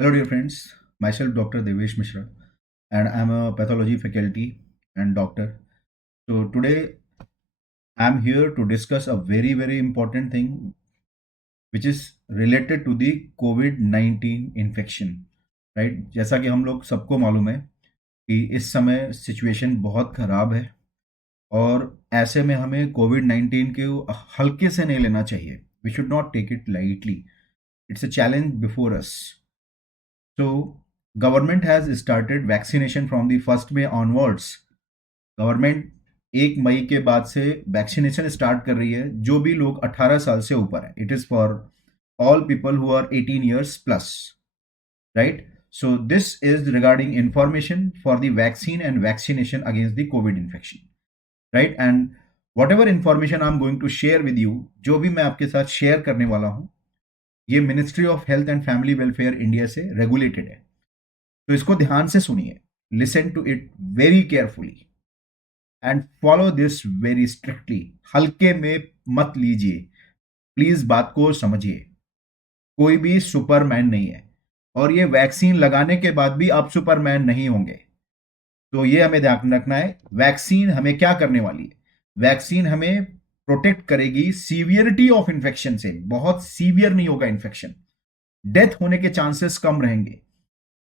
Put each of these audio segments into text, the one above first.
Hello, dear friends. Myself, Dr. Devesh Mishra, and I'm a pathology faculty and doctor. So, today I'm here to discuss a very, very important thing which is related to the COVID-19 infection. Right, जैसा कि हम लोग सबको मालूम है कि इस समय सिचुएशन बहुत ख़राब है और ऐसे में हमें कोविड-19 के हल्के से नहीं लेना चाहिए. We should not take it lightly. It's a challenge before us. So, government has started vaccination from the 1st May onwards. Government 1 मई के बाद से वैक्सीनेशन स्टार्ट कर रही है जो भी लोग 18 साल से ऊपर है. It is for all people who are 18 years plus, right? So this is regarding information for the vaccine and vaccination against the COVID infection, right? And whatever information I'm going to share with you, जो भी मैं आपके साथ share करने वाला हूं, ये ministry of health and family welfare India से रेगुलेटेड है. तो इसको ध्यान से सुनिए. Listen to it very carefully and follow this very strictly. हल्के में मत लीजिए, प्लीज बात को समझिए. कोई भी सुपरमैन नहीं है और ये वैक्सीन लगाने के बाद भी आप सुपरमैन नहीं होंगे. तो ये हमें ध्यान रखना है. वैक्सीन हमें क्या करने वाली है? वैक्सीन हमें प्रोटेक्ट करेगी सीवियरिटी ऑफ इन्फेक्शन से. बहुत सीवियर नहीं होगा इन्फेक्शन, डेथ होने के चांसेस कम रहेंगे.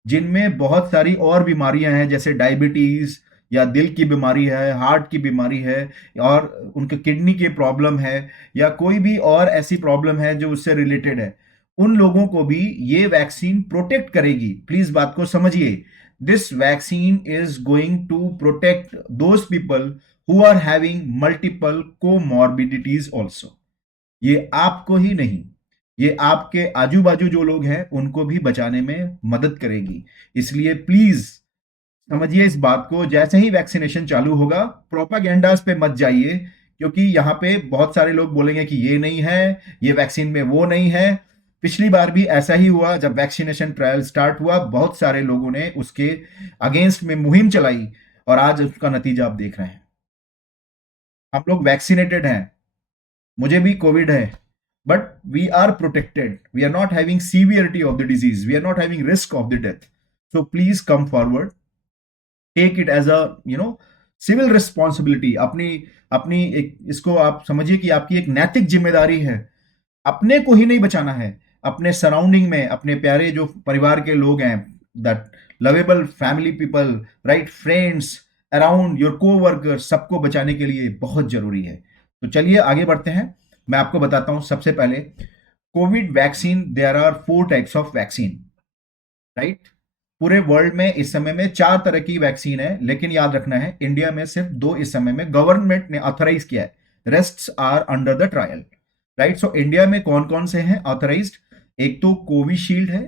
जिनमें बहुत सारी और बीमारियां हैं जैसे डायबिटीज या दिल की बीमारी है, हार्ट की बीमारी है, और उनके किडनी के प्रॉब्लम है, या कोई भी और ऐसी प्रॉब्लम है जो उससे रिलेटेड है, उन लोगों को भी ये वैक्सीन प्रोटेक्ट करेगी. प्लीज बात को समझिए. This vaccine is going to protect those people who are having multiple comorbidities also. ये आपको ही नहीं, ये आपके आजू बाजू जो लोग हैं उनको भी बचाने में मदद करेगी. इसलिए प्लीज समझिए इस बात को. जैसे ही वैक्सीनेशन चालू होगा, प्रोपागेंडास पे मत जाइए, क्योंकि यहां पे बहुत सारे लोग बोलेंगे कि ये नहीं है, ये वैक्सीन में वो नहीं है. पिछली बार भी ऐसा ही हुआ. जब वैक्सीनेशन ट्रायल स्टार्ट हुआ, बहुत सारे लोगों ने उसके अगेंस्ट में मुहिम चलाई और आज उसका नतीजा आप देख रहे हैं. हम लोग वैक्सीनेटेड हैं, मुझे भी कोविड है, but we are protected. We are not having severity of the disease. We are not having risk of the death. So please come forward. Take it as a civil responsibility. अपनी अपनी एक इसको आप समझिए कि आपकी एक नैतिक जिम्मेदारी है. अपने को ही नहीं बचाना है, अपने सराउंडिंग में अपने प्यारे जो परिवार के लोग हैं, that lovable family people, right, friends around your co-worker, सबको बचाने के लिए बहुत जरूरी है. तो चलिए आगे बढ़ते हैं. मैं आपको बताता हूं. सबसे पहले COVID vaccine, there are 4 types of vaccine, right? पूरे वर्ल्ड में इस समय में 4 तरह की वैक्सीन है, लेकिन याद रखना है इंडिया में सिर्फ 2 इस समय में गवर्नमेंट ने ऑथराइज किया है. Rests are under the trial, right? So India में कौन कौन से हैं ऑथराइज्ड? एक तो कोविशील्ड है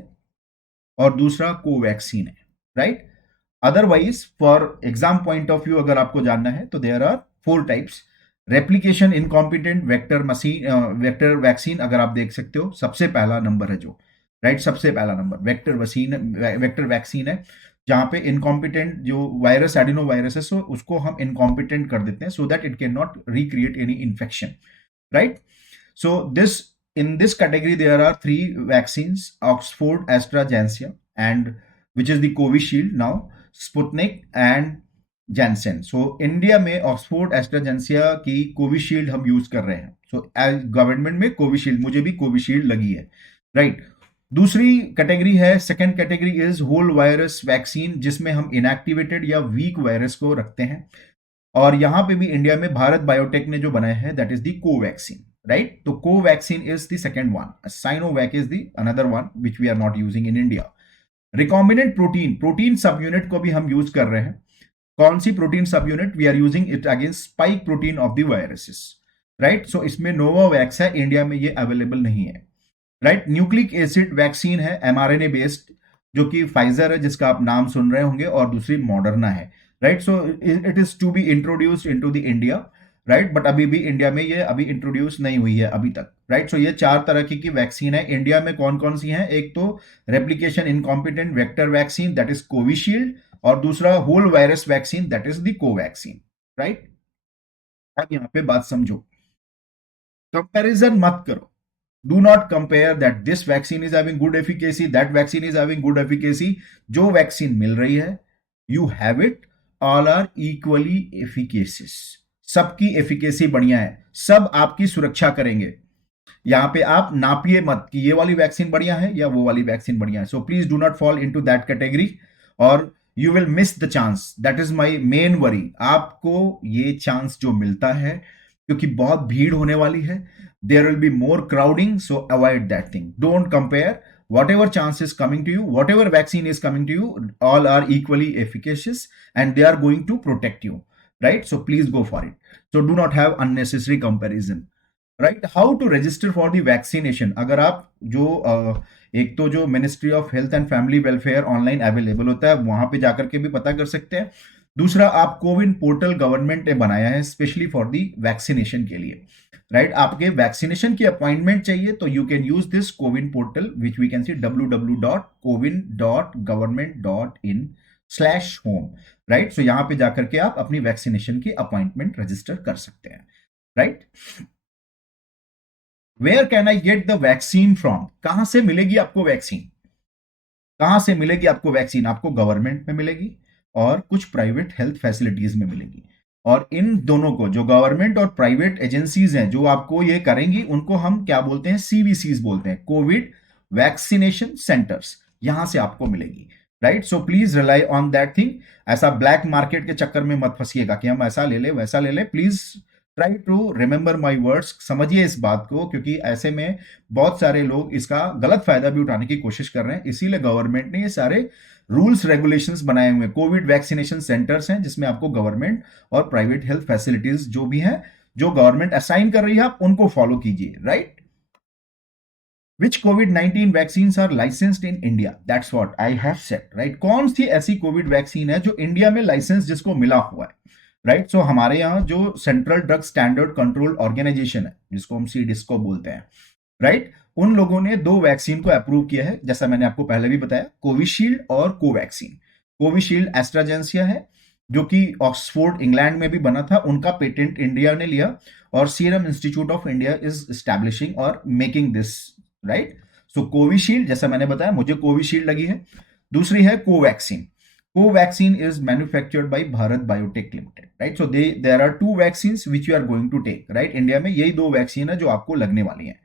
और दूसरा कोवैक्सीन है, right? Otherwise for exam point of view अगर आपको जानना है तो there are 4 types. Replication incompetent vector machine vector vaccine अगर आप देख सकते हो, सबसे पहला नंबर है जो, राइट, सबसे पहला नंबर वेक्टर वैक्सीन है, जहां पे इनकॉम्पिटेंट जो वायरस एडिनो वायरस है उसको हम इनकॉम्पिटेंट कर देते हैं so that it can not recreate any infection, right? So this in this category there are 3 vaccines: Oxford AstraZeneca, and which is the Covishield now, Sputnik and Janssen. So India में Oxford AstraZeneca की कोविशील्ड हम use कर रहे हैं. So as government में कोविशील्ड, मुझे भी कोविशील्ड लगी है, राइट? दूसरी कैटेगरी है, second category is whole virus vaccine, जिसमें हम इनएक्टिवेटेड या वीक वायरस को रखते हैं. और यहां पे भी इंडिया में भारत बायोटेक ने जो बनाया है, that is the Covaxin, right? तो Covaxin is the second one. Sinovac is the another one which we are not using in India. Recombinant protein subunit को भी हम यूज कर रहे हैं. कौन सी protein subunit? We are using it against spike protein of the viruses, right? So इसमें Novavax है, इंडिया में ये अवेलेबल नहीं है, राइट? न्यूक्लिक एसिड वैक्सीन है एमआरएनए बेस्ड, जो कि फाइजर है जिसका आप नाम सुन रहे होंगे, और दूसरी मॉडर्ना है, right? So it is to be introduced into the India, right? But अभी भी इंडिया में ये अभी इंट्रोड्यूस नहीं हुई है अभी तक, राइट? सो ये 4 तरह की वैक्सीन है. इंडिया में कौन कौन सी हैं? एक तो replication incompetent vector vaccine, that is Covishield, और दूसरा whole virus vaccine, that is the Covaxin, right? अब यहां पे बात समझो, कंपैरिजन मत करो. Do not compare that this vaccine is having good efficacy, that vaccine is having good efficacy. जो वैक्सीन मिल रही है, you have it, all are equally efficacies. सबकी एफिकेसी बढ़िया है, सब आपकी सुरक्षा करेंगे. यहां पे आप नापिए मत कि ये वाली वैक्सीन बढ़िया है या वो वाली वैक्सीन बढ़िया है. So please do not fall into that category, और you will miss the chance. That is my main worry. आपको ये चांस जो मिलता है, क्योंकि बहुत भीड़ होने वाली है, there will be more crowding, so avoid that thing. Don't compare. whatever chance is coming to you, whatever vaccine is coming to you, all are equally efficacious and they are going to protect you, right? So please go for it. So do not have unnecessary comparison. Right. How to register for the vaccination. अगर आप जो एक तो जो ministry of health and family welfare online available होता है, वहां पे जाकर के भी पता कर सकते हैं. दूसरा, आप कोविन पोर्टल गवर्नमेंट ने बनाया है स्पेशली फॉर द वैक्सीनेशन के लिए. राइट. आपके वैक्सीनेशन की अपॉइंटमेंट चाहिए तो you can use this CoWIN portal which we can see www.cowin.government.in/home. Right. So यहां पे जाकर के आप अपनी वैक्सीनेशन की अपॉइंटमेंट रजिस्टर कर सकते हैं. Right. Where can I get the vaccine from. कहां से मिलेगी आपको वैक्सीन? कहां से मिलेगी आपको वैक्सीन? आपको गवर्नमेंट में मिलेगी और कुछ प्राइवेट हेल्थ फैसिलिटीज में मिलेगी. और इन दोनों को, जो गवर्नमेंट और प्राइवेट एजेंसीज हैं जो आपको ये करेंगी, उनको हम क्या बोलते हैं? सीवीसीज बोलते हैं, कोविड वैक्सीनेशन सेंटर्स. यहां से आपको मिलेगी. Right. So please rely on that thing. ऐसा ब्लैक मार्केट के चक्कर में मत फंसिएगा कि हम ऐसा ले ले वैसा ले ले. Please try to remember my words. समझिए इस बात को, क्योंकि ऐसे में बहुत सारे लोग इसका गलत फायदा भी उठाने की कोशिश कर रहे हैं. इसीलिए गवर्नमेंट ने ये सारे रूल्स रेगुलेशंस बनाए हुए हैं. कोविड वैक्सीनेशन सेंटर्स हैं जिसमें आपको गवर्नमेंट और प्राइवेट हेल्थ फैसिलिटीज जो भी हैं, जो गवर्नमेंट असाइन कर रही है, आप उनको फॉलो कीजिए. Right. Which COVID-19 vaccines are licensed in India? That's what I have said. Right. कौन सी ऐसी कोविड वैक्सीन है जो इंडिया में लाइसेंस जिसको मिला हुआ है? राइट. सो हमारे यहाँ जो central drug standard control organisation है, जिसको हम सीडिस्को बोलते हैं, राइट, उन लोगों ने 2 वैक्सीन को अप्रूव किया है, जैसा मैंने आपको पहले भी बताया, कोविशील्ड और कोवैक्सीन. कोविशील्ड एस्ट्राजेंसिया है, जो कि ऑक्सफोर्ड इंग्लैंड में भी बना था, उनका पेटेंट इंडिया ने लिया, और Serum Institute of India is establishing और making this. Right. So Covishield, जैसा मैंने बताया, मुझे कोविशील्ड लगी है. दूसरी है Covaxin. Covaxin is manufactured by Bharat Biotech Limited, right? So there are 2 vaccines which you are going to take, right? India में यही 2 वैक्सीन है जो आपको लगने वाली हैं,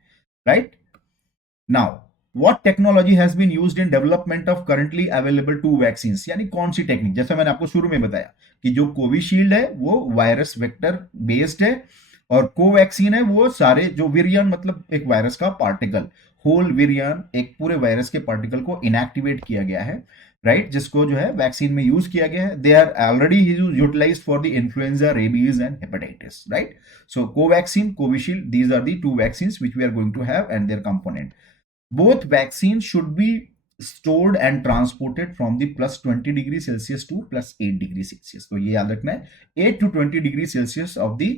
right? Now, what technology has been used in development of currently available 2 vaccines? यानी कौन सी टेक्निक? जैसे मैंने आपको शुरू में बताया कि जो कोविशील्ड है वो वायरस वेक्टर बेस्ड है, और कोवैक्सीन है वो सारे जो विरियन, मतलब एक वायरस का पार्टिकल, होल विरियन, एक पूरे वायरस के पार्टिकल को इनएक्टिवेट किया गया है. राइट. जिसको जो है वैक्सीन में यूज किया गया है. They are already utilised for the influenza, rabies and hepatitis. Right. So Covaxin, Covishield, these are the 2 vaccines which we are going to have and their component. Both vaccines should be stored and transported from the +20 degree Celsius to +8 degree Celsius. तो ये याद रखना है, 8 to 20 degree Celsius of the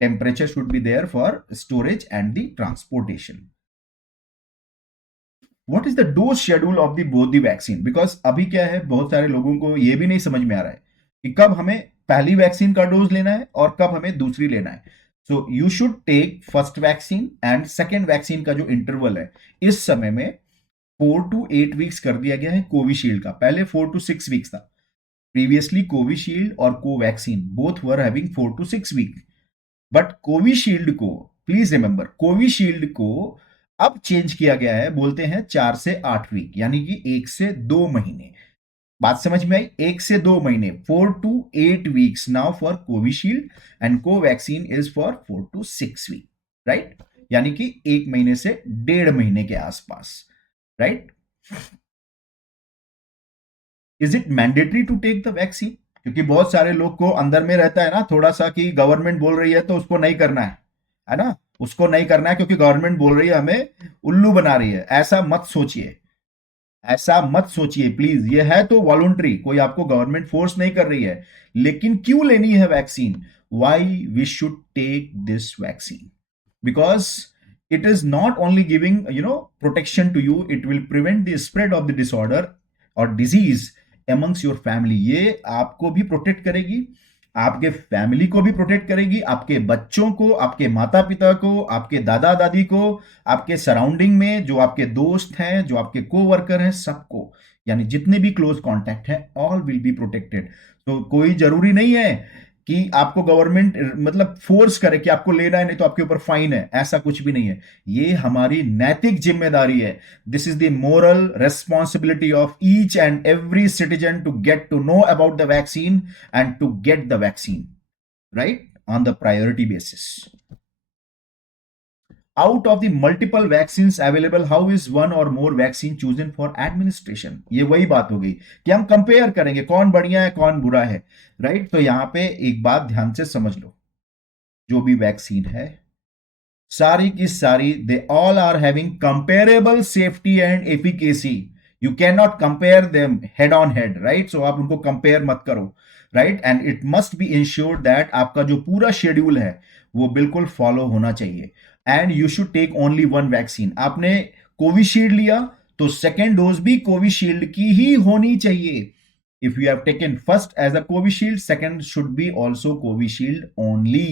temperature should be there for storage and the transportation. What is the dose schedule of the both the vaccine? Because अभी क्या है, बहुत सारे लोगों को ये भी नहीं समझ में आ रहा है कि कब हमें पहली वैक्सीन का डोज लेना है और कब हमें दूसरी लेना है. So you should take first vaccine and second vaccine का जो इंटरवल है इस समय में 4 to 8 वीक्स कर दिया गया है कोविशील्ड का. पहले 4 to 6 वीक्स था. प्रीवियसली कोविशील्ड और Covaxin both were having 4 to 6 week. But Covishield को, प्लीज रिमेंबर, कोविशील्ड को अब चेंज किया गया है, बोलते हैं 4 से 8 वीक, यानी कि 1 से 2 महीने. बात समझ में आई? 1 से 2 महीने, 4 to 8 weeks now for Covishield, and Covaxin is for 4 to 6 week. Right. यानी कि 1 महीने से 1.5 महीने के आसपास. Right. Is it mandatory to take the vaccine? क्योंकि बहुत सारे लोग को अंदर में रहता है ना थोड़ा सा कि गवर्नमेंट बोल रही है तो उसको नहीं करना है ना, उसको नहीं करना है क्योंकि गवर्नमेंट बोल रही है, हमें उल्लू बना रही है. ऐसा मत सोचिए, ऐसा मत सोचिए प्लीज. ये है तो वॉलंटरी, कोई आपको गवर्नमेंट फोर्स नहीं कर रही है. लेकिन क्यों लेनी है vaccine? Why we should take this vaccine? Because it is not only giving protection to you, it will prevent the spread of the disorder or disease amongst your family. ये आपको भी प्रोटेक्ट करेगी आपके फैमिली को भी protect करेगी, आपके बच्चों को, आपके माता पिता को, आपके दादा दादी को, आपके सराउंडिंग में जो आपके दोस्त हैं, जो आपके कोवर्कर हैं, सबको, यानी जितने भी क्लोज कांटेक्ट हैं, ऑल विल बी प्रोटेक्टेड। तो कोई जरूरी नहीं है कि आपको गवर्नमेंट मतलब फोर्स करे कि आपको लेना है, नहीं तो आपके ऊपर फाइन है, ऐसा कुछ भी नहीं है। ये हमारी नैतिक जिम्मेदारी है। This is the moral responsibility of each and every citizen to get to know about the vaccine and to get the vaccine, right, on the priority basis. Out of the multiple vaccines available, how is one or more vaccine chosen for administration? ये वही बात हो गई कि हम compare करेंगे कौन बढ़िया है कौन बुरा है, राइट। तो यहां पे एक बात ध्यान से समझ लो, जो भी वैक्सीन है सारी की सारी, they all are having comparable safety and efficacy. You can not compare them head on head, right. So आप उनको कंपेयर मत करो, right. And it must be ensured that आपका जो पूरा शेड्यूल है वो बिल्कुल फॉलो होना चाहिए। And you should take only one vaccine. आपने कोविशील्ड लिया तो सेकेंड डोज भी कोविशील्ड की ही होनी चाहिए। If you have taken first as a Covishield, second should be also Covishield only.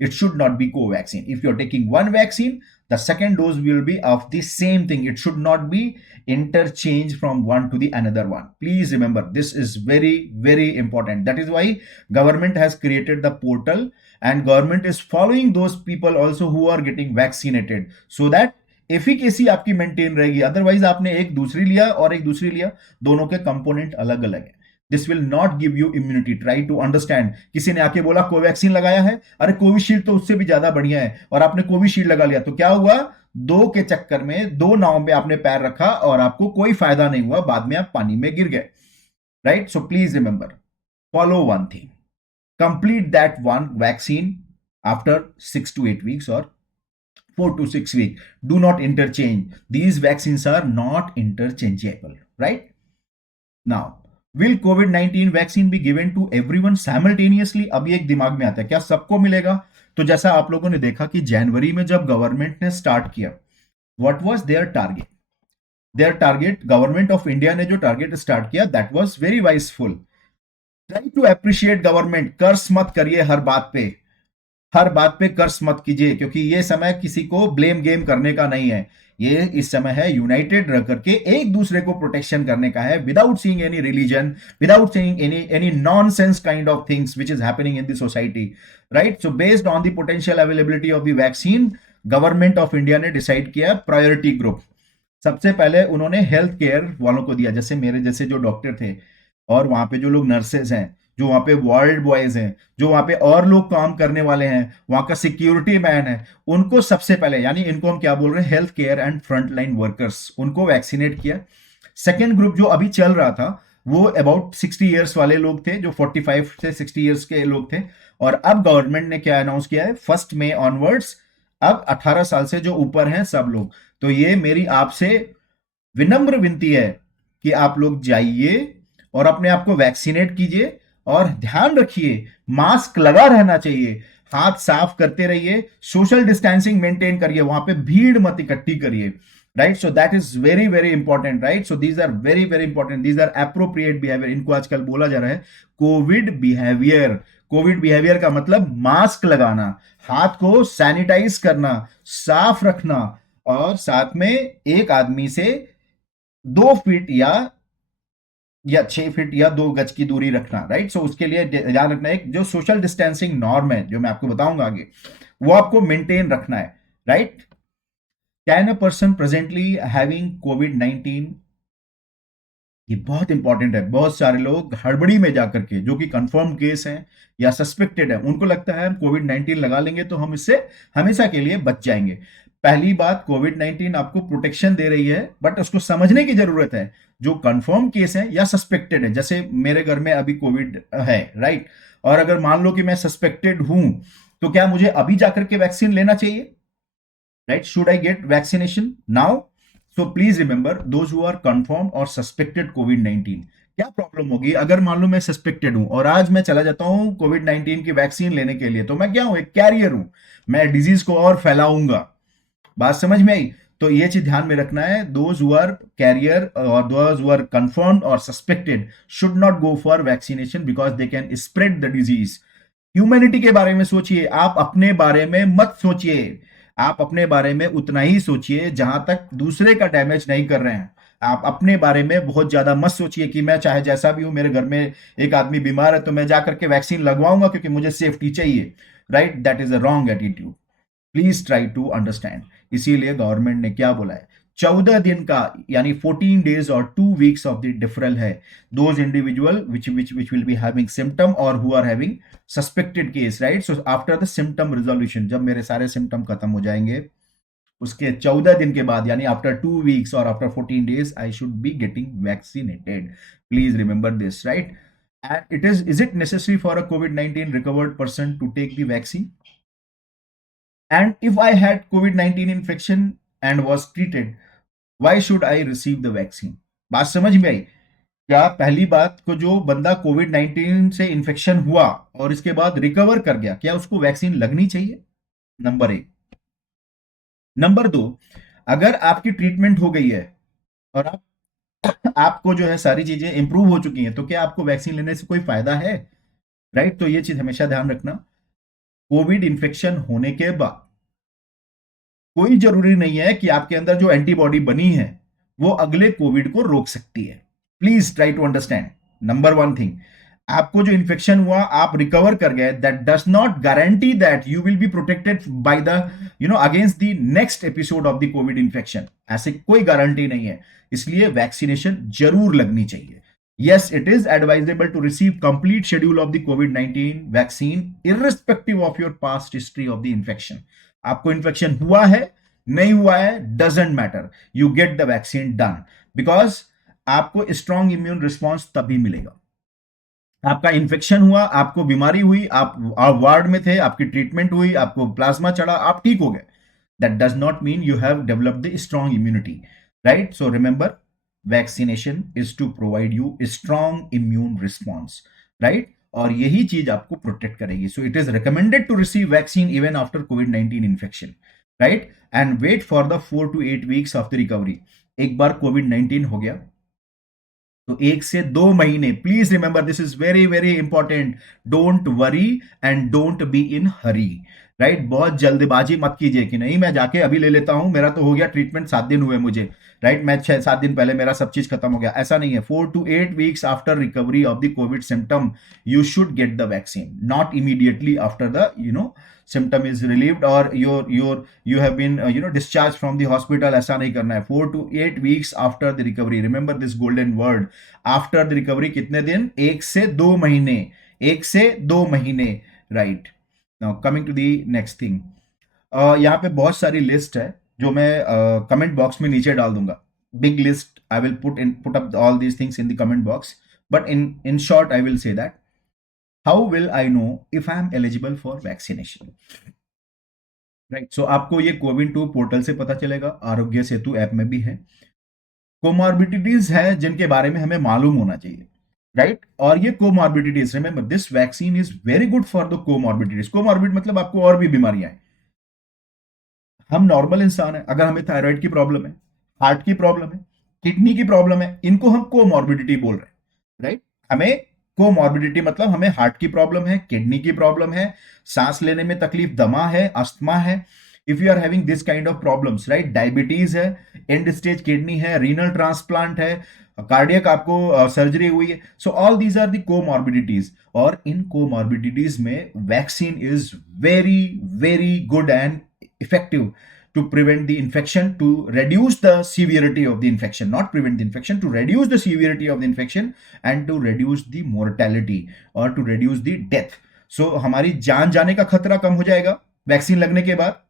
It should not be Covaxin. If you're taking one vaccine, the second dose will be of the same thing. It should not be interchanged from one to the another one. Please remember, this is very, very important. That is why government has created the portal, and government is following those people also who are getting vaccinated, so that efficacy आपकी maintain रहेगी। Otherwise आपने एक दूसरी लिया और एक दूसरी लिया, दोनों के कंपोनेंट अलग अलग है। This will not give you immunity. Try to understand. किसी ने आके बोला कोवैक्सीन लगाया है, अरे कोविशील्ड तो उससे भी ज्यादा बढ़िया है, और आपने कोविशील्ड लगा लिया, तो क्या हुआ? दो के चक्कर में दो नाव में आपने पैर रखा और आपको कोई फायदा नहीं हुआ, बाद में आप पानी में गिर गए, right. So please remember, follow one thing, complete that one vaccine after 6 to 8 weeks or 4 to 6 weeks. Do not interchange. These vaccines are not interchangeable, right? Now, will COVID-19 vaccine be given to everyone simultaneously? अभी एक दिमाग में आता है, क्या सबको मिलेगा? तो जैसा आप लोगों ने देखा कि जनवरी में जब गवर्नमेंट ने स्टार्ट किया, what was their target? Their target, government of India ने जो टारगेट स्टार्ट किया, that was very wiseful. Try to appreciate government. कर्स मत करिए हर बात पे, हर बात पे कर्स मत कीजिए, क्योंकि ये समय किसी को ब्लेम गेम करने का नहीं है। ये इस समय है यूनाइटेड रह करके एक दूसरे को प्रोटेक्शन करने का है, without seeing any religion, without seeing any nonsense kind of things which is happening in the society, right. So based on the potential availability of the vaccine, government of India ने decide किया priority group. सबसे पहले उन्होंने health care वालों को दिया, जैसे मेरे जैसे जो डॉक्टर थे, और वहां पे जो लोग नर्सेज हैं, जो वहां पे वार्ड बॉयज हैं, जो वहां पे और लोग काम करने वाले हैं, वहां का सिक्योरिटी मैन है, उनको सबसे पहले, यानी इनको हम क्या बोल रहे हैं, health care and front line workers, उनको वैक्सीनेट किया। सेकेंड ग्रुप जो अभी चल रहा था, वो अबाउट 60 ईयर्स वाले लोग थे, जो 45 से 60 ईयर्स के लोग थे। और अब गवर्नमेंट ने क्या अनाउंस किया है, 1 मई ऑनवर्ड्स अब 18 साल से जो ऊपर हैं सब लोग। तो ये मेरी आपसे विनम्र विनती है कि आप लोग जाइए और अपने आप को वैक्सीनेट कीजिए, और ध्यान रखिए मास्क लगा रहना चाहिए, हाथ साफ करते रहिए, सोशल डिस्टेंसिंग मेंटेन करिए, वहां पे भीड़ मत इकट्ठी करिए, right. So that is very very important, right. So these are very very important, these are appropriate behaviour. इनको आजकल बोला जा रहा है कोविड बिहेवियर। कोविड बिहेवियर का मतलब मास्क लगाना, हाथ को सैनिटाइज करना, साफ रखना, और साथ में एक आदमी से 2 फीट या 6 फीट या 2 गज की दूरी रखना, राइट। सो उसके लिए ध्यान रखना है, जो सोशल डिस्टेंसिंग नॉर्म है, जो मैं आपको बताऊंगा आगे, वो आपको मेंटेन रखना है, right. Can a person presently having कोविड-19, ये बहुत इंपॉर्टेंट है। बहुत सारे लोग हड़बड़ी में जाकर के, जो कि कंफर्म केस हैं या सस्पेक्टेड है, उनको लगता है हम कोविड-19 लगा लेंगे तो हम इससे हमेशा के लिए बच जाएंगे। पहली बात, कोविड-19 आपको प्रोटेक्शन दे रही है, बट उसको समझने की जरूरत है। जो कंफर्म केस है या सस्पेक्टेड है, जैसे मेरे घर में अभी कोविड है, राइट, और अगर मान लो कि मैं सस्पेक्टेड हूं, तो क्या मुझे अभी जाकर के वैक्सीन लेना चाहिए, right? Should I get vaccination now? So please remember, those who are confirm और सस्पेक्टेड कोविड-19, क्या प्रॉब्लम होगी अगर मान लो मैं सस्पेक्टेड हूं और आज मैं चला जाता हूं कोविड-19 की वैक्सीन लेने के लिए, तो मैं क्या हूं, एक कैरियर हूं, मैं डिजीज को और फैलाऊंगा। बात समझ में आई? तो ये चीज ध्यान में रखना है, दोज हु आर कैरियर और दोज हु आर कंफर्म्ड और suspected should not go for vaccination because they can spread the disease, humanity के बारे में सोचिए, आप अपने बारे में मत सोचिए। आप अपने बारे में उतना ही सोचिए जहां तक दूसरे का डैमेज नहीं कर रहे हैं। आप अपने बारे में बहुत ज्यादा मत सोचिए कि मैं चाहे जैसा भी हूं, मेरे घर में एक आदमी बीमार है तो मैं जाकर के वैक्सीन लगवाऊंगा क्योंकि मुझे सेफ्टी चाहिए। Right, that is a wrong attitude. Please try to understand. इसीलिए गवर्नमेंट ने क्या बोला है, 14 दिन का, यानी 14 days और 2 weeks ऑफ द डिफरल है। Those individual which will be having symptom और who are having suspected case, right. So after the symptom resolution, जब मेरे सारे सिम्टम खत्म हो जाएंगे, उसके 14 दिन के बाद, यानी आफ्टर 2 weeks और after 14 days, I should be getting vaccinated. Please remember this, right. And is it necessary for a COVID-19 recovered person to take the vaccine? And if I had COVID-19 infection and was treated, why should I receive the vaccine? बात समझ में आई क्या? पहली बात को, जो बंदा COVID-19 से इन्फेक्शन हुआ और इसके बाद रिकवर कर गया, क्या उसको वैक्सीन लगनी चाहिए? नंबर एक। नंबर दो, अगर आपकी ट्रीटमेंट हो गई है और आपको जो है सारी चीजें इंप्रूव हो चुकी हैं, तो क्या आपको वैक्सीन लेने से कोई फायदा है? राइट, तो ये चीज हमेशा ध्यान रखना। कोविड इन्फेक्शन होने के बाद कोई जरूरी नहीं है कि आपके अंदर जो एंटीबॉडी बनी है वो अगले कोविड को रोक सकती है। Please try to understand. Number one thing, आपको जो इन्फेक्शन हुआ, आप रिकवर कर गए, that does not guarantee that you will be protected by the against the next episode of the COVID infection. ऐसे कोई गारंटी नहीं है, इसलिए वैक्सीनेशन जरूर लगनी चाहिए। Yes, it is advisable to receive complete schedule of the COVID-19 vaccine irrespective of your past history of the infection. आपको infection हुआ है, नहीं हुआ है, doesn't matter, you get the vaccine done, because आपको स्ट्रॉन्ग इम्यून रिस्पॉन्स तभी मिलेगा। आपका इन्फेक्शन हुआ, आपको बीमारी हुई, आप वार्ड में थे, आपकी ट्रीटमेंट हुई, आपको प्लाज्मा चढ़ा, आप ठीक हो गए, that does not mean you have developed the strong immunity, right. So remember, vaccination is to provide you strong immune response, right, और यही चीज आपको प्रोटेक्ट करेगी। So it is recommended to receive vaccine even after COVID-19 infection, right, and wait for the 4 to 8 weeks of the recovery. एक बार COVID-19 हो गया तो 1 से 2 महीने, please remember this is very very important, don't worry and don't be in Hari, right. बहुत जल्दबाजी मत कीजिए कि नहीं मैं जाके अभी ले लेता हूं, मेरा तो हो गया ट्रीटमेंट, 7 दिन हुए मुझे, राइट, मैं 6-7 दिन पहले मेरा सब चीज खत्म हो गया, ऐसा नहीं है। 4 to 8 weeks after recovery of the Covid symptom you should get the vaccine, not immediately after the symptom is relieved or you have been discharged from the hospital, ऐसा नहीं करना है। 4 to 8 weeks after the recovery, remember this golden word, after the recovery। कितने दिन? 1 से 2 महीने, 1 से 2 महीने, right. Now coming to the next thing, यहाँ पे बहुत सारी लिस्ट है जो मैं कमेंट बॉक्स में नीचे डाल दूंगा, big list. I will put up all these things in the comment box, but in short I will say that, how will I know if I am eligible for vaccination? Right, so आपको ये CoWIN 2 portal से पता चलेगा, Aarogya Setu app में भी है। Comorbidities है जिनके बारे में हमें मालूम होना चाहिए, राइट, और ये comorbidities, remember this vaccine is very good for the comorbidities. Comorbid मतलब आपको और भी बीमारियां हैं। हम नॉर्मल इंसान है, अगर हमें थायराइड की प्रॉब्लम है, हार्ट की प्रॉब्लम है, किडनी की प्रॉब्लम है, इनको हम कोमॉर्बिडिटी बोल रहे हैं, राइट। हमें कोमॉर्बिडिटी मतलब हमें हार्ट की प्रॉब्लम है, किडनी की प्रॉब्लम है, सांस लेने में तकलीफ, दमा है, अस्थमा है, if you are having this kind of problems, right, diabetes है, एंड स्टेज किडनी है, रीनल ट्रांसप्लांट है, कार्डियक आपको सर्जरी हुई है, so all these are the comorbidities. और इन कोमॉर्बिडिटीज में vaccine is very very good and effective to prevent the infection, to reduce the severity of the infection, not prevent the infection, to reduce the severity of the infection and to reduce the mortality or to reduce the death. So हमारी जान जाने का खतरा कम हो जाएगा vaccine लगने के बाद,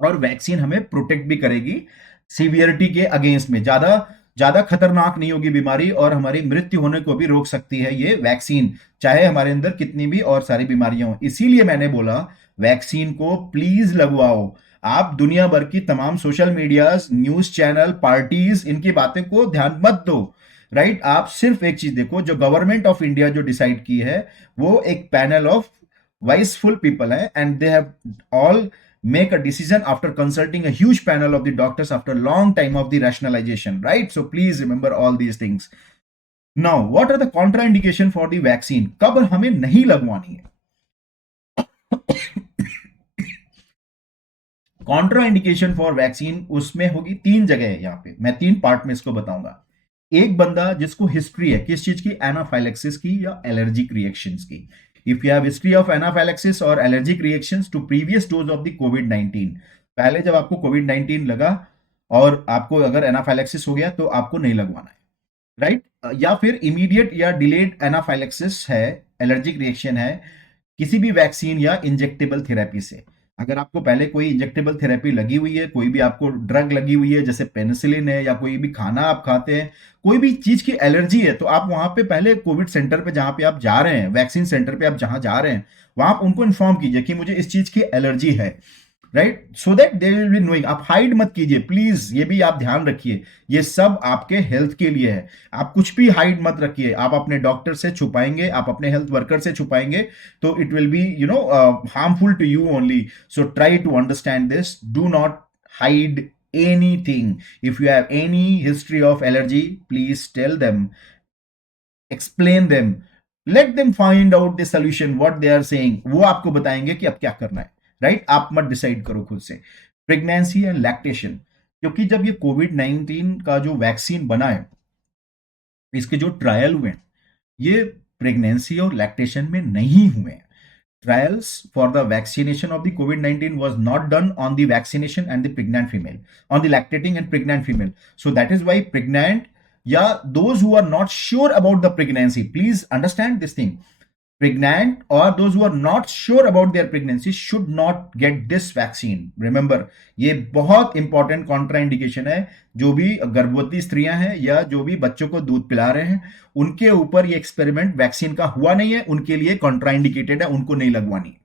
और वैक्सीन हमें प्रोटेक्ट भी करेगी सीवियरिटी के अगेंस्ट में, ज्यादा ज्यादा खतरनाक नहीं होगी बीमारी, और हमारी मृत्यु होने को भी रोक सकती है ये वैक्सीन, चाहे हमारे अंदर कितनी भी और सारी बीमारियां हो। इसीलिए मैंने बोला वैक्सीन को प्लीज लगवाओ। आप दुनिया भर की तमाम social medias, news channel, parties, इनकी बातें को ध्यान मत दो, राइट। आप सिर्फ एक चीज देखो, जो गवर्नमेंट ऑफ इंडिया जो डिसाइड की है, वो एक पैनल ऑफ वाइसफुल पीपल है, and they have all make a decision after consulting a huge panel of the doctors after long time of the rationalization, right? So please remember all these things. Now what are the contraindication for the vaccine? कब हमें नहीं लगवानी है? Contra indication for vaccine उसमें होगी, तीन जगह है यहाँ पे, मैं तीन पार्ट में इसको बताऊंगा। एक बंदा जिसको हिस्ट्री है किस चीज की, एनाफाइलेक्सिस की या एलर्जिक रिएक्शंस की। If you have history of anaphylaxis और allergic reactions to previous dose of the COVID 19, पहले जब आपको कोविड 19 लगा और आपको अगर एनाफाइलेक्सिस हो गया तो आपको नहीं लगवाना है, राइट। या फिर इमीडिएट या डिलेड एनाफाइलेक्सिस है, एलर्जिक रिएक्शन है किसी भी वैक्सीन या इंजेक्टेबल थेरेपी से। अगर आपको पहले कोई इंजेक्टेबल थेरेपी लगी हुई है, कोई भी आपको ड्रग लगी हुई है जैसे पेनिसिलिन है, या कोई भी खाना आप खाते हैं, कोई भी चीज की एलर्जी है, तो आप वहां पे पहले कोविड सेंटर पे जहां पे आप जा रहे हैं, वैक्सीन सेंटर पे आप जहां जा रहे हैं, वहां आप उनको इन्फॉर्म कीजिए कि मुझे इस चीज की एलर्जी है, right, so that they will be knowing. आप हाइड मत कीजिए प्लीज, ये भी आप ध्यान रखिए, ये सब आपके हेल्थ के लिए है। आप कुछ भी हाइड मत रखिए, आप अपने डॉक्टर से छुपाएंगे, आप अपने हेल्थ वर्कर से छुपाएंगे तो it will be harmful to you only. So try to understand this, do not hide anything. If you have any history of allergy, please tell them, explain them, let them find out the solution what they are saying, वो आपको बताएंगे कि अब क्या करना है, right. आप मत डिसाइड करो खुद से। प्रेगनेंसी एंड लैक्टेशन, क्योंकि जब ये कोविड 19 का जो वैक्सीन बना है, इसके जो ट्रायल हुए हैं, ये प्रेगनेंसी और लैक्टेशन में नहीं हुए हैं। Trials for the vaccination of the COVID-19 was not done on the vaccination and the pregnant female, on the lactating and pregnant female. So that is why pregnant, yeah, those who are not sure about the pregnancy, please understand this thing. Pregnant or those who are not sure about their pregnancy should not get this vaccine. Remember, ये बहुत important contraindication है। जो भी गर्भवती स्त्रियां हैं या जो भी बच्चों को दूध पिला रहे हैं, उनके ऊपर ये एक्सपेरिमेंट वैक्सीन का हुआ नहीं है, उनके लिए कॉन्ट्राइंडिकेटेड है, उनको नहीं लगवानी।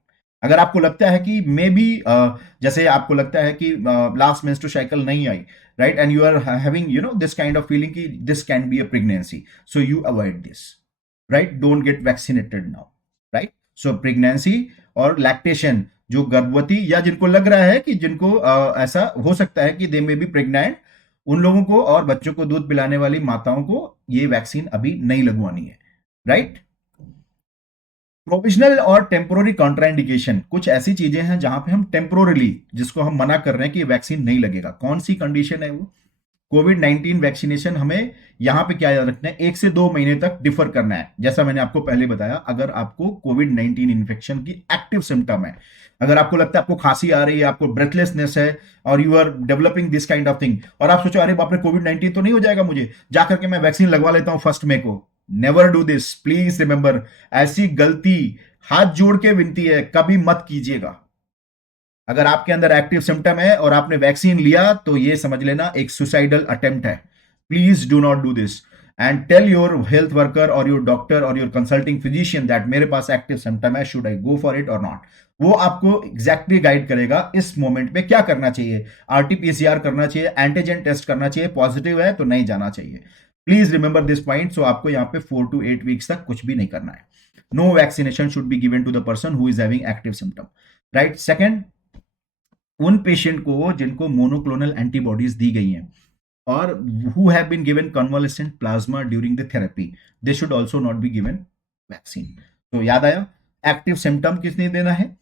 अगर आपको लगता है कि मे बी जैसे आपको लगता है कि लास्ट मेंस्ट्रुअल साइकिल नहीं आई, right, and you are having this kind of feeling कि this can be a pregnancy, so you avoid this, right, don't get vaccinated now, right. So pregnancy और lactation, जो गर्भवती या जिनको लग रहा है कि जिनको ऐसा हो सकता है कि दे में बी प्रेग्नेंट, उन लोगों को और बच्चों को दूध पिलाने वाली माताओं को ये वैक्सीन अभी नहीं लगवानी है, राइट। प्रोविजनल और टेम्पोररी कॉन्ट्राइंडिकेशन, कुछ ऐसी चीजें हैं जहां पे हम टेम्पोरली, जिसको हम मना कर रहे हैं कि वैक्सीन नहीं लगेगा। कौन सी कंडीशन है वो? कोविड 19 वैक्सीनेशन हमें यहां पे क्या याद रखना है, 1 से 2 महीने तक डिफर करना है। जैसा मैंने आपको पहले बताया, अगर आपको कोविड 19 इन्फेक्शन की एक्टिव सिम्टम है, अगर आपको लगता है आपको खांसी आ रही है, आपको ब्रेथलेसनेस है और you are developing this kind of thing, और आप सोचो अरे बाप रे कोविड 19 तो नहीं हो जाएगा मुझे, जाकर के मैं वैक्सीन लगवा लेता हूं 1 मई को। Never do this, please remember, ऐसी गलती हाथ जोड़ के विनती है कभी मत कीजिएगा। अगर आपके अंदर एक्टिव सिम्टम है और आपने वैक्सीन लिया तो ये समझ लेना एक सुसाइडल अटेम्प्ट है। Please do not do this and tell your health worker और योर डॉक्टर और योर कंसल्टिंग फिजिशियन दैट मेरे पास एक्टिव सिम्टम है, should I go for it और नॉट। वो आपको एग्जैक्टली गाइड करेगा इस मोमेंट पे क्या करना चाहिए। आरटीपीसीआर करना चाहिए, एंटीजन टेस्ट करना चाहिए, पॉजिटिव है तो नहीं जाना चाहिए। Please remember this point. So आपको यहाँ पे 4 to 8 वीक्स तक कुछ भी नहीं करना है। No vaccination should be given to the person who is having active symptom, right. Second, उन पेशेंट को जिनको मोनोक्लोनल एंटीबॉडीज दी गई हैं और who have been given convalescent plasma during the therapy, they should also not be given vaccine. तो याद आया, एक्टिव सिम्टम किसने देना है?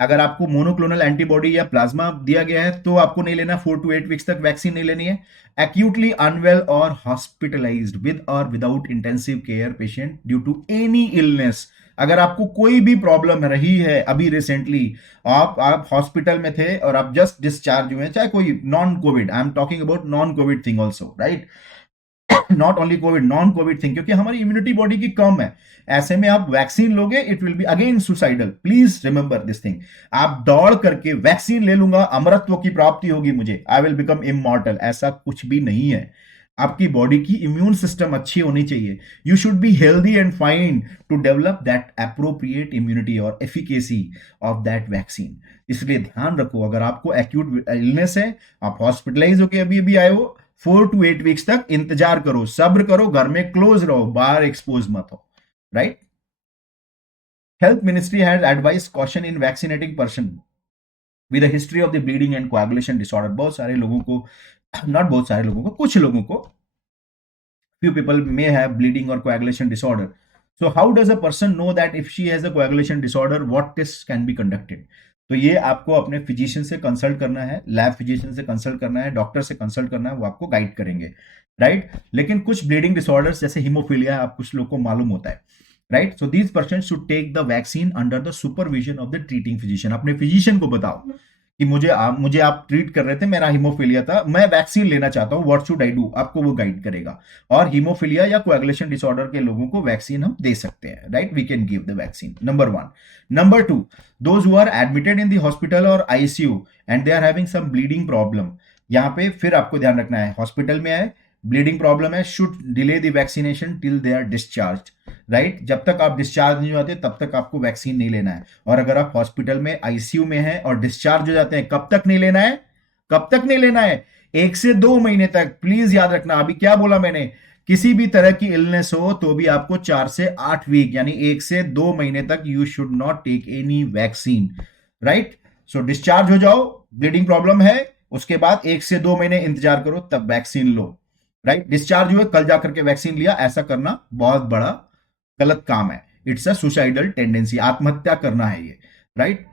अगर आपको मोनोक्लोनल एंटीबॉडी या प्लाज्मा दिया गया है तो आपको नहीं लेना, 4 to 8 वीक्स तक वैक्सीन नहीं लेनी है। एक्यूटली अनवेल और हॉस्पिटलाइज्ड विद और without intensive care patient due to any illness, अगर आपको कोई भी प्रॉब्लम रही है अभी रिसेंटली, आप हॉस्पिटल में थे और आप जस्ट डिस्चार्ज हुए, चाहे कोई non Covid, I am talking about non Covid thing also, right, not only Covid, non Covid thing, क्योंकि हमारी इम्यूनिटी बॉडी की कम है, ऐसे में आप वैक्सीन लोगे it will be again suicidal. Please remember this thing. आप दौड़ करके वैक्सीन ले लूंगा, अमरत्व की प्राप्ति होगी मुझे, आई विल बिकम इमॉर्टल, ऐसा कुछ भी नहीं है। आपकी बॉडी की इम्यून सिस्टम अच्छी होनी चाहिए। You should be healthy and fine to develop that appropriate immunity और एफिकेसी ऑफ दैट वैक्सीन। इसलिए ध्यान रखो, अगर आपको एक्यूट इलनेस है, आप हॉस्पिटलाइज होके अभी अभी आए हो, 4 to 8 वीक्स तक इंतजार करो, सब्र करो, घर में क्लोज रहो, बाहर एक्सपोज मत हो, right. Health ministry has advice caution in vaccinating person with a history of the bleeding and coagulation disorder. बहुत सारे लोगों को, नॉट बहुत सारे लोगों को, कुछ लोगों को, few people may have bleeding or coagulation disorder. So how does a person know that if she has a coagulation disorder, what tests can be conducted? तो ये आपको अपने फिजिशियन से कंसल्ट करना है, लैब फिजिशियन से कंसल्ट करना है, डॉक्टर से कंसल्ट करना है, वो आपको गाइड करेंगे, राइट। लेकिन कुछ ब्लीडिंग डिसऑर्डर्स जैसे हीमोफीलिया आप कुछ लोग को मालूम होता है, right. So these person should take the vaccine under the supervision of the treating physician. अपने फिजिशियन को बताओ कि मुझे आप ट्रीट कर रहे थे, मेरा हीमोफीलिया था, मैं वैक्सीन लेना चाहता हूं, व्हाट शुड आई डू, आपको वो गाइड करेगा। और हीमोफीलिया या कोएगुलेशन डिसऑर्डर के लोगों को वैक्सीन हम दे सकते हैं, right, we can give the vaccine, number one. Number two, those who are admitted in the hospital और ICU and they are having some bleeding problem, यहां पे फिर आपको ध्यान रखना है, हॉस्पिटल में है, ब्लीडिंग प्रॉब्लम है, should delay the vaccination till they are discharge, right. जब तक आप डिस्चार्ज नहीं होते तब तक आपको वैक्सीन नहीं लेना है। और अगर आप हॉस्पिटल में आईसीयू में हैं और डिस्चार्ज हो जाते हैं, कब तक नहीं लेना है, कब तक नहीं लेना है, 1 से 2 महीने तक। प्लीज याद रखना, अभी क्या बोला मैंने, किसी भी तरह की इलनेस हो तो भी आपको 4 से 8 वीक यानी 1 से 2 महीने तक you should not take any vaccine, right. So discharge हो जाओ, ब्लीडिंग प्रॉब्लम है, उसके बाद 1 से 2 महीने इंतजार करो, तब वैक्सीन लो, राइट। डिस्चार्ज हुए कल जाकर के वैक्सीन लिया, ऐसा करना बहुत बड़ा गलत काम है, इट्स अ सुसाइडल टेंडेंसी, आत्महत्या करना है ये, राइट।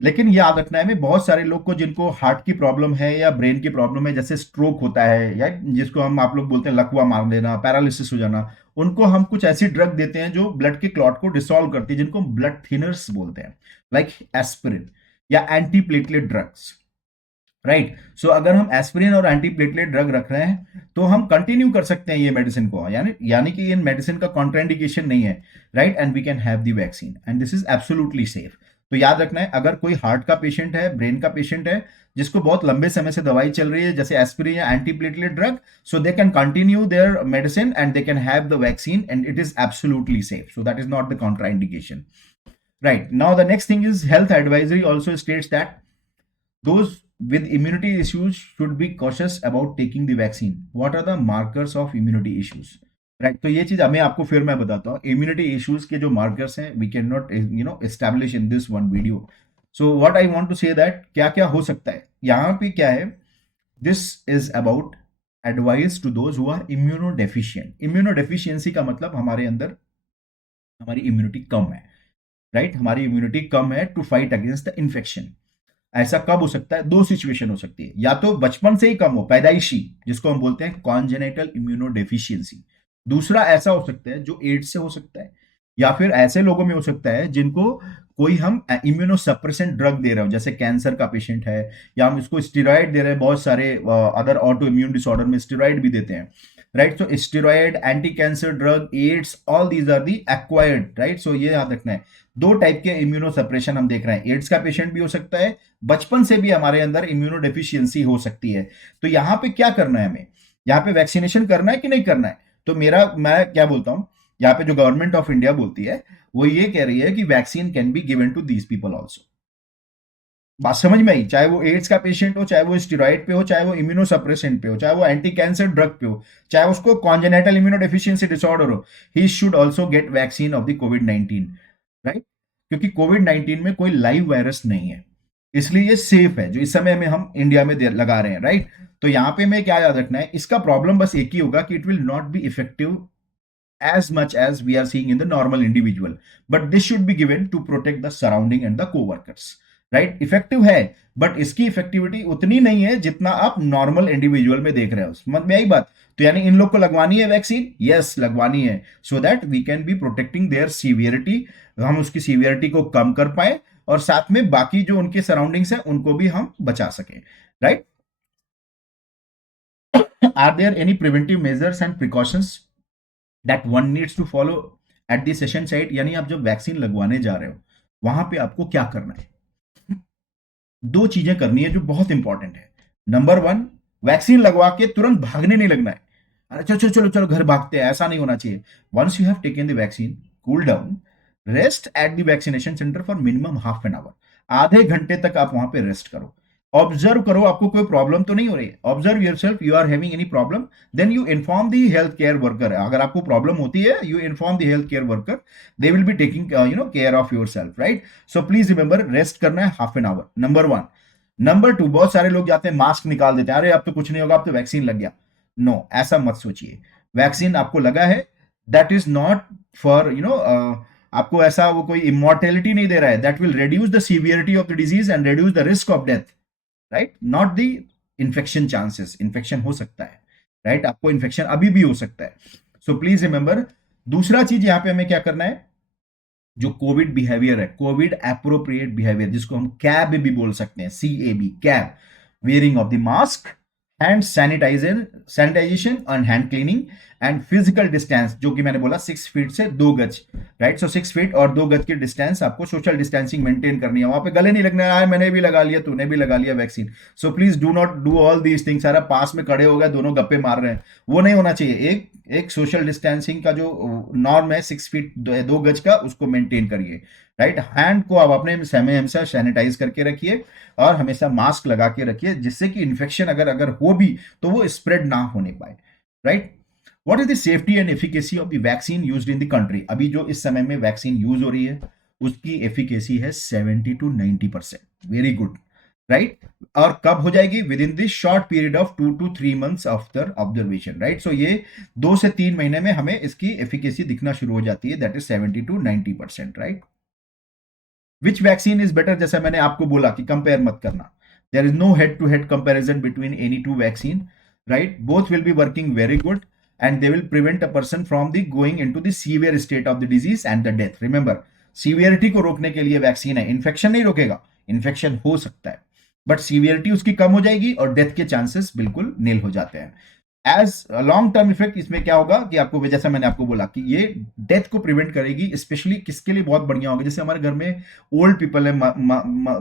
लेकिन ये याद रखना है, में बहुत सारे लोग को जिनको हार्ट की प्रॉब्लम है या ब्रेन की प्रॉब्लम है, जैसे स्ट्रोक होता है या जिसको हम आप लोग बोलते हैं लकवा मार देना, पैरालिसिस हो जाना, उनको हम कुछ ऐसी ड्रग देते हैं जो ब्लड के क्लॉट को डिसॉल्व करती है, जिनको ब्लड थिनर्स बोलते हैं, लाइक एस्पिरिन या एंटी प्लेटलेट ड्रग्स, राइट। सो अगर हम एस्पिरिन और एंटीप्लेटलेट ड्रग रख रहे हैं तो हम कंटिन्यू कर सकते हैं ये मेडिसिन को, यानी यानी कि इन मेडिसिन का कॉन्ट्राइंडिकेशन नहीं है, right, and we can have the vaccine and this is absolutely safe. तो याद रखना है, अगर कोई हार्ट का पेशेंट है, ब्रेन का पेशेंट है, जिसको बहुत लंबे समय से दवाई चल रही है जैसे एस्पिरिन या antiplatelet drug, so they can continue their medicine and they can have the vaccine and it is absolutely safe, so that is not the contraindication, right। Now the next thing is health advisory also states that those with immunity issues should be cautious about taking the vaccine. What are the markers of immunity issues, right? तो ये चीज मैं आपको फिर मैं बताता हूँ, immunity issues के जो मार्कर्स हैं we can not establish in this one video. So what I want to say that क्या क्या हो सकता है यहाँ पे क्या है, this is about advice to those who are immunodeficient. Immunodeficiency का मतलब हमारे अंदर हमारी इम्यूनिटी कम है, राइट, हमारी इम्यूनिटी कम है to fight against the infection. ऐसा कब हो सकता है, दो सिचुएशन हो सकती है, या तो बचपन से ही कम हो, पैदाइशी, जिसको हम बोलते हैं कॉन्जेनेटल इम्यूनो डेफिशिएंसी। दूसरा ऐसा हो सकता है जो एड्स से हो सकता है, या फिर ऐसे लोगों में हो सकता है जिनको कोई हम इम्यूनो सप्रेसेंट ड्रग दे रहे हो, जैसे कैंसर का पेशेंट है, या हम इसको स्टेरॉइड दे रहे हैं, बहुत सारे अदर ऑटो इम्यून डिसऑर्डर में स्टेरॉइड भी देते हैं, right. So steroid, anti cancer drug, AIDS, all these are the acquired, right. So ये याद रखना है, दो टाइप के इम्यूनो सप्रेशन हम देख रहे हैं, एड्स का पेशेंट भी हो सकता है, बचपन से भी हमारे अंदर इम्यूनो डेफिशिएंसी हो सकती है। तो यहाँ पे क्या करना है, हमें यहाँ पे वैक्सीनेशन करना है कि नहीं करना है, तो मैं क्या बोलता हूं, यहाँ पे जो गवर्नमेंट ऑफ इंडिया बोलती है वो ये कह रही है कि vaccine can be given to these people also. बात समझ में आई, चाहे वो एड्स का पेशेंट हो, चाहे वो स्टेरॉइड पे हो, चाहे वो इम्यूनो सप्रेसेंट पे हो, चाहे वो एंटी कैंसर ड्रग पे हो, चाहे उसको कॉन्जेनेटल इम्यूनो डेफिशिएंसी डिसऑर्डर हो, he should also get vaccine of the covid, right. क्योंकि कोविड-19 में कोई लाइव वायरस नहीं है, इसलिए ये सेफ है जो इस समय में हम इंडिया में लगा रहे हैं, राइट। तो यहाँ पे मैं क्या याद रखना है, इसका प्रॉब्लम बस एक ही होगा कि it will not be effective as much as we are seeing in the normal individual, but this should be given to protect the surrounding and the co-workers, right। Effective है बट इसकी effectivity उतनी नहीं है जितना आप normal individual में देख रहे हो, समझ में आई बात। तो यानी इन लोग को लगवानी है वैक्सीन, यस लगवानी है, so that we can be protecting their severity, हम उसकी सीवियरिटी को कम कर पाए और साथ में बाकी जो उनके सराउंडिंग्स है उनको भी हम बचा सकें, right. Are there any preventive measures and precautions that one needs to follow at the session site, यानी आप जब वैक्सीन लगवाने जा रहे हो वहां पे आपको क्या करना है, दो चीजें करनी है जो बहुत इंपॉर्टेंट है। नंबर वन, वैक्सीन लगवा के तुरंत भागने नहीं लगना है, अरे चलो चलो चलो चलो घर भागते हैं, ऐसा नहीं होना चाहिए। Once you have taken the vaccine, cool down, rest at the vaccination centre for minimum half an hour, आधे घंटे तक आप वहां पे रेस्ट करो, ऑब्जर्व करो आपको कोई प्रॉब्लम तो नहीं हो रही है, observe yourself, you are having any problem, then you inform the health care worker, अगर आपको प्रॉब्लम होती है you inform the health care worker, they will be taking care of yourself, right. So please remember, rest करना है half an hour, number one. Number two, बहुत सारे लोग जाते हैं मास्क निकाल देते हैं, अरे अब तो कुछ नहीं होगा, अब तो वैक्सीन लग गया, नो ऐसा मत सोचिए, वैक्सीन आपको लगा है, दैट इज नॉट फॉर आपको ऐसा वो कोई इमॉर्टेलिटी नहीं दे रहा है, that will reduce the severity of the disease and reduce the risk of death, right, not the infection chances. Infection हो सकता है, राइट, आपको इन्फेक्शन अभी भी हो सकता है। So please remember. दूसरा चीज यहां पे हमें क्या करना है, जो कोविड बिहेवियर है, कोविड एप्रोप्रिएट बिहेवियर, जिसको हम कैब भी बोल सकते हैं, CAB, cab, wearing of the mask, hand sanitization and hand cleaning, and physical distance, जो कि मैंने बोला 6 फीट से 2 गज, राइट। सो 6 फीट और 2 गज की डिस्टेंस आपको सोशल डिस्टेंसिंग मेंटेन करनी है। वहां पे गले नहीं लगना है, मैंने भी लगा लिया, तूने भी लगा लिया vaccine. So please do not do all these things. सारा पास में खड़े हो गए, दोनों गप्पे मार रहे हैं, वो नहीं होना चाहिए। एक एक सोशल डिस्टेंसिंग का जो नॉर्म है 6 फीट 2 गज का, उसको मेंटेन करिए, राइट। हैंड को आप अपने समय हमेशा सैनिटाइज करके रखिए और हमेशा मास्क लगा के रखिए, जिससे कि इन्फेक्शन अगर अगर हो भी तो वो स्प्रेड ना होने पाए, right. What is the safety and efficacy of the vaccine used in the country? अभी जो इस समय में वैक्सीन यूज हो रही है, उसकी एफिकेसी है 70 to 90%। Very good, right. और कब हो जाएगी? Within this short period of 2 to 3 months after observation, right. So ये 2 से 3 महीने में हमें इसकी एफिकेसी दिखना शुरू हो जाती है, that is 70 to 90%, right. Which vaccine is better? जैसा मैंने आपको बोला कि कंपेयर मत करना, there is no head to head comparison between any two vaccine, right. Both will be working very good and they will prevent a person from the going into the severe state of the disease and the death. Remember, severity को रोकने के लिए vaccine है, infection नहीं रोकेगा। Infection हो सकता है बट सीवियरिटी उसकी कम हो जाएगी और डेथ के चांसेस बिल्कुल नील हो जाते हैं। एज लॉन्ग टर्म इफेक्ट इसमें क्या होगा कि आपको, जैसा मैंने आपको बोला कि ये डेथ को प्रिवेंट करेगी। स्पेशली किसके लिए बहुत बढ़िया होगा? जैसे हमारे घर में ओल्ड पीपल है,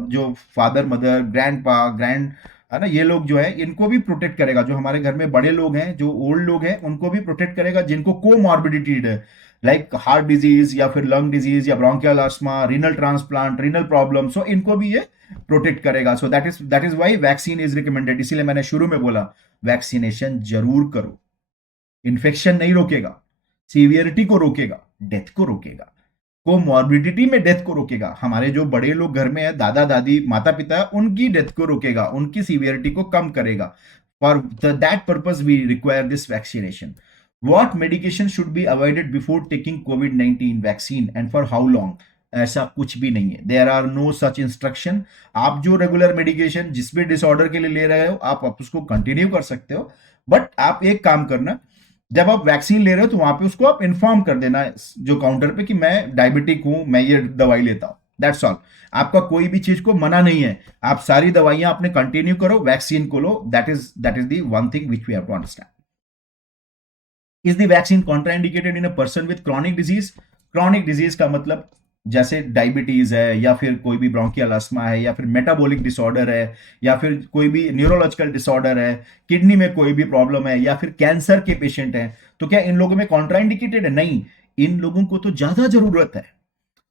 जो फादर मदर ग्रैंड पा ग्रैंड है ना, ये लोग जो है इनको भी प्रोटेक्ट करेगा। जो हमारे घर में बड़े लोग हैं, जो ओल्ड लोग हैं, उनको भी प्रोटेक्ट करेगा। जिनको कोमॉर्बिडिटी है, लाइक हार्ट डिजीज या फिर लंग डिजीज या bronchial asthma, renal transplant, renal problem, so इनको भी ये प्रोटेक्ट करेगा। So that is why vaccine is recommended. इसीलिए मैंने शुरू में बोला वैक्सीनेशन जरूर करो। इन्फेक्शन नहीं रोकेगा, सीवियरिटी को रोकेगा, डेथ को रोकेगा, कोमॉर्बिडिटी में डेथ को रोकेगा। हमारे जो बड़े लोग घर में है, दादा दादी माता पिता, उनकी डेथ को रोकेगा, उनकी सीवियरिटी को कम करेगा। For that purpose we require this vaccination. What medication should be avoided before taking कोविड-19 vaccine and for how long? ऐसा कुछ भी नहीं है, there are no such instruction. आप जो रेगुलर मेडिकेशन जिस भी डिसऑर्डर के लिए ले रहे हो, आप उसको कंटिन्यू कर सकते हो। बट आप एक काम करना, जब आप वैक्सीन ले रहे हो तो वहां पे उसको आप इन्फॉर्म कर देना जो काउंटर पे कि मैं डायबिटिक हूं, मैं ये दवाई लेता हूं, दैट्स ऑल। आपका कोई भी चीज को मना नहीं है, आप सारी दवाइयां अपने कंटिन्यू करो, वैक्सीन को लो। That is the one thing which we have to understand. Is the vaccine contraindicated in a person with chronic disease? Chronic disease का मतलब जैसे डायबिटीज है, या फिर कोई भी ब्रोंकियल अस्थमा है, या फिर मेटाबॉलिक डिसऑर्डर है, या फिर कोई भी न्यूरोलॉजिकल डिसऑर्डर है, किडनी में कोई भी प्रॉब्लम है, या फिर कैंसर के पेशेंट हैं, तो क्या इन लोगों में कॉन्ट्राइंडिकेटेड है? नहीं, इन लोगों को तो ज्यादा जरूरत है।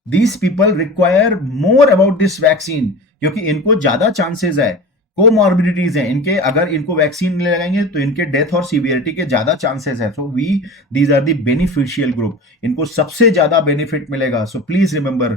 These people require more about this vaccine, क्योंकि इनको ज्यादा चांसेस है, कोमॉर्बिडिटीज है इनके, अगर इनको वैक्सीन लगाएंगे तो इनके डेथ और सीवियरिटी के ज्यादा चांसेस है। So we these are the beneficial group, इनको सबसे ज्यादा बेनिफिट मिलेगा। So please remember,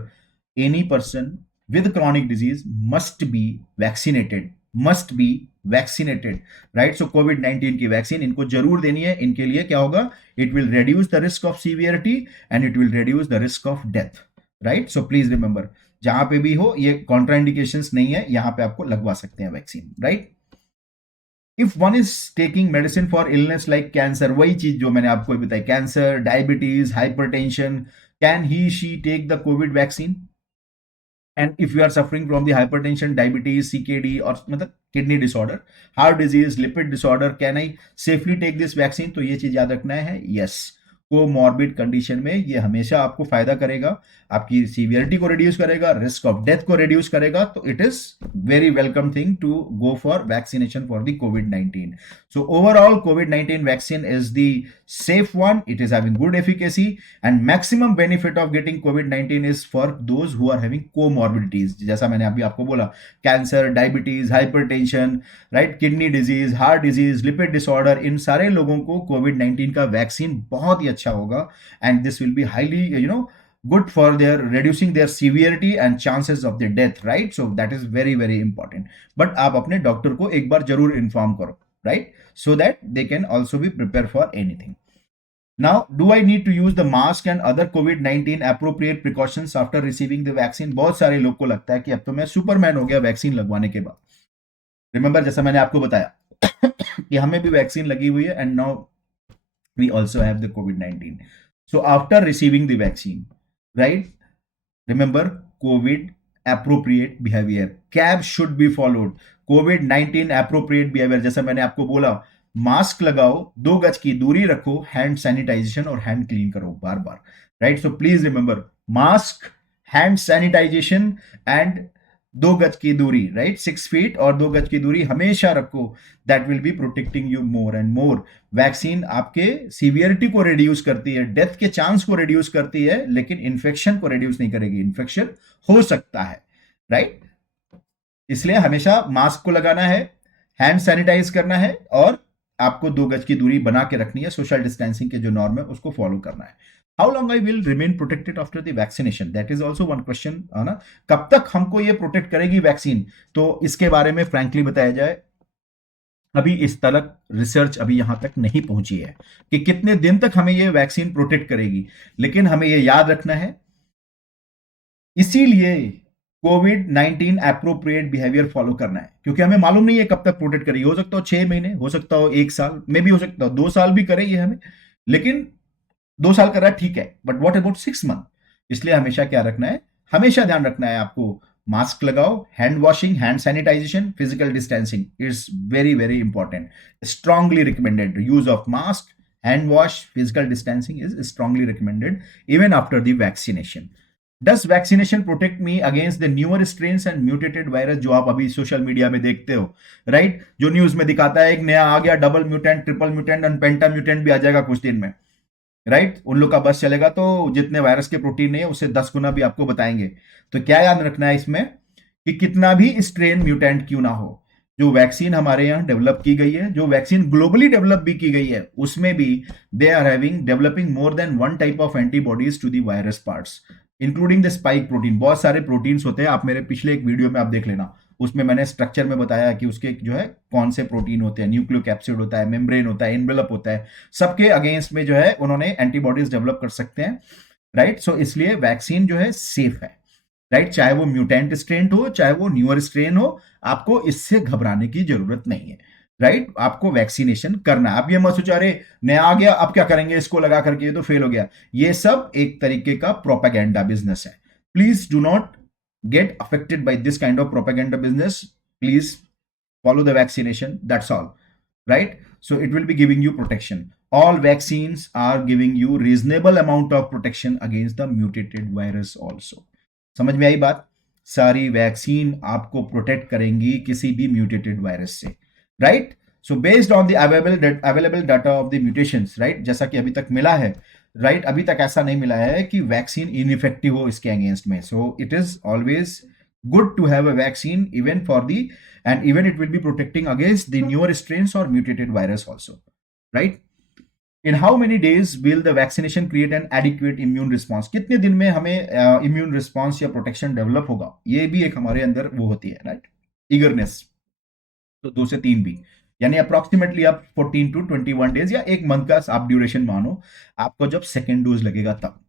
any person with chronic disease must be vaccinated, must be vaccinated, right. So कोविड-19 की वैक्सीन इनको जरूर देनी है। इनके लिए क्या होगा? It will reduce the risk of severity and it will reduce the risk of death, right. So please remember, जहां पे भी हो ये कॉन्ट्राइंडिकेशंस नहीं है, यहां पे आपको लगवा सकते हैं vaccine, right. If one is taking medicine for illness like cancer, वही चीज जो मैंने आपको बताई, cancer, diabetes, hypertension, can he she take the COVID vaccine? And if you are suffering from the hypertension, diabetes, CKD और मतलब kidney disorder, heart disease, lipid disorder, can I safely take this vaccine? तो ये चीज याद रखना है, yes. Comorbid condition में ये हमेशा आपको फायदा करेगा, आपकी सीवियरिटी को रिड्यूस करेगा, रिस्क ऑफ डेथ को रिड्यूस करेगा। तो it is very welcome thing to go for vaccination for the covid. So overall covid vaccine is the safe one, it is having good efficacy and maximum benefit of getting covid-19 is for those who are having comorbidities, जैसा मैंने अभी आपको बोला, cancer, diabetes, hypertension, right, kidney disease, heart disease, lipid disorder, इन सारे लोगों को कोविड-19 का वैक्सीन बहुत ही अच्छा होगा and this will be highly good for their reducing their severity and chances of their death, right? So that is very very important. But आप अपने डॉक्टर को एक बार जरूर इन्फॉर्म करो, right? So that they can also be prepared for anything. Now, do I need to use the mask and other COVID-19 appropriate precautions after receiving the vaccine? बहुत सारे लोग को लगता है कि अब तो मैं सुपरमैन हो गया वैक्सीन लगवाने के बाद। रिमेंबर, जैसा मैंने आपको बताया कि हमें भी वैक्सीन लगी हुई है, and now we also have the COVID-19. So after receiving the vaccine, right? Remember, COVID appropriate behavior. CAB should be followed. COVID-19 appropriate behavior, जैसा मैंने आपको बोला, मास्क लगाओ, 2 गज की दूरी रखो, हैंड सैनिटाइजेशन और हैंड क्लीन करो बार बार, right? So please remember, mask, hand sanitization and 2 गज की दूरी, राइट? 6 फीट और 2 गज की दूरी हमेशा रखो. That will be protecting you more and more. Vaccine आपके सीवियरिटी को रिड्यूस करती है, डेथ के चांस को रिड्यूस करती है, लेकिन इन्फेक्शन को रिड्यूस नहीं करेगी. इन्फेक्शन हो सकता है, राइट? इसलिए हमेशा मास्क को लगाना है, हैंड सैनिटाइज करना है, और आपको 2 गज की दूरी बना के रखनी है. सोशल डिस्टेंसिंग के जो नॉर्म है उसको फॉलो करना है. How long I will remain protected after the vaccination, that is also one question, है ना? कब तक हमको ये प्रोटेक्ट करेगी वैक्सीन? तो इसके बारे में फ्रैंकली बताया जाए, अभी इस तक रिसर्च अभी यहां तक नहीं पहुंची है कि कितने दिन तक हमें ये वैक्सीन प्रोटेक्ट करेगी. लेकिन हमें ये याद रखना है, इसीलिए कोविड-19 एप्रोप्रिएट बिहेवियर फॉलो करना है, क्योंकि हमें मालूम नहीं है कब तक प्रोटेक्ट करेगी. हो सकता हो 6 महीने, हो सकता हो 1 साल, मे भी हो सकता हो 2 साल भी करेगी हमें. लेकिन 2 साल कर रहा है, ठीक है, बट व्हाट अबाउट 6 मंथ? इसलिए हमेशा क्या रखना है, हमेशा ध्यान रखना है आपको, मास्क लगाओ, hand washing, hand sanitization, physical distancing is very very important. Strongly recommended use of mask, hand wash, physical distancing is strongly recommended even after the vaccination. Does vaccination protect me against the newer strains and mutated virus, जो आप अभी social media में देखते हो, right? जो news में दिखाता है एक नया आ गया, double mutant, triple mutant and penta mutant भी आ जाएगा कुछ दिन में, राइट? उन लोग का बस चलेगा तो जितने वायरस के प्रोटीन नहीं है उससे 10 गुना भी आपको बताएंगे. तो क्या याद रखना है इसमें, कि कितना भी स्ट्रेन म्यूटेंट क्यों ना हो, जो वैक्सीन हमारे यहाँ डेवलप की गई है, जो वैक्सीन ग्लोबली डेवलप भी की गई है, उसमें भी they are having developing more than one type of antibodies to the virus parts, including the spike protein. बहुत सारे प्रोटीन्स होते हैं, आप मेरे पिछले एक वीडियो में आप देख लेना, उसमें मैंने स्ट्रक्चर में बताया कि उसके जो है कौन से प्रोटीन होते हैं. न्यूक्लियोकैप्सिड होता है, मेम्ब्रेन होता है, एनवेलप होता है, सबके अगेंस्ट में जो है उन्होंने एंटीबॉडीज डेवलप कर सकते हैं, राइट? सो इसलिए वैक्सीन जो है सेफ है, राइट? चाहे वो म्यूटेंट स्ट्रेन हो, चाहे वो न्यूअर स्ट्रेन हो, आपको इससे घबराने की जरूरत नहीं है, राइट? आपको वैक्सीनेशन करना है. आप ये मत सोचो अरे नया आ गया अब क्या करेंगे, इसको लगा करके ये तो फेल हो गया. ये सब एक तरीके का प्रोपेगेंडा बिजनेस है. Please do not get affected by this kind of propaganda business. Please follow the vaccination, that's all, right? So it will be giving you protection. All vaccines are giving you reasonable amount of protection against the mutated virus also. समझ में आई बात? सारी vaccine आपको protect करेंगी किसी भी mutated virus से, right? So based on the available data of the mutations, right, जैसा कि अभी तक मिला है, राइट, अभी तक ऐसा नहीं मिला है कि वैक्सीन इनइफेक्टिव हो इसके अगेंस्ट में. So it is always good to have a vaccine even for the, and even it will be protecting against the newer strains और mutated virus also, right? In how many days will the vaccination create an adequate immune response, कितने दिन में हमें immune response या protection develop होगा, ये भी एक हमारे अंदर वो होती है, राइट? ईगरनेस. तो 2 से 3 वीक, यानी अप्रोक्सीमेटली आप 14 to 21 डेज या 1 मंथ का आप ड्यूरेशन मानो, आपको जब सेकेंड डोज लगेगा तब.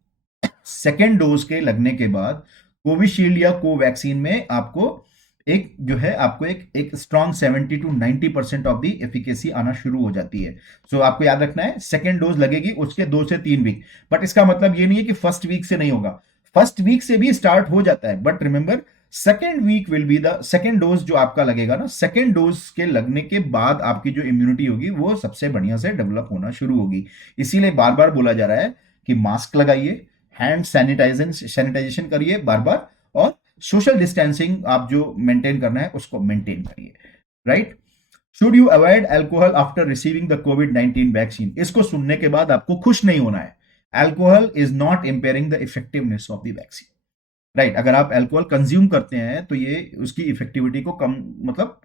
सेकेंड डोज के लगने के बाद कोविशील्ड या कोवैक्सीन में आपको एक जो है आपको एक strong 70 to 90% of the efficacy आना शुरू हो जाती है. सो आपको याद रखना है सेकेंड डोज लगेगी उसके 2 से 3 वीक. बट इसका मतलब ये नहीं है कि फर्स्ट वीक से नहीं होगा, फर्स्ट वीक से भी स्टार्ट हो जाता है. But remember, second week will be the second dose जो आपका लगेगा ना, सेकेंड डोज के लगने के बाद आपकी जो इम्यूनिटी होगी वो सबसे बढ़िया से डेवलप होना शुरू होगी. इसीलिए बार बार बोला जा रहा है कि मास्क लगाइए, हैंड सैनिटाइजेशन करिए बार बार, और सोशल डिस्टेंसिंग आप जो मेंटेन करना है उसको मेंटेन करिए, right? Should you avoid alcohol after receiving the covid vaccine, इसको सुनने के बाद आपको खुश नहीं होना है. Alcohol is not impairing the effectiveness of the vaccine, right? अगर आप अल्कोहल कंज्यूम करते हैं तो ये उसकी इफेक्टिविटी को कम मतलब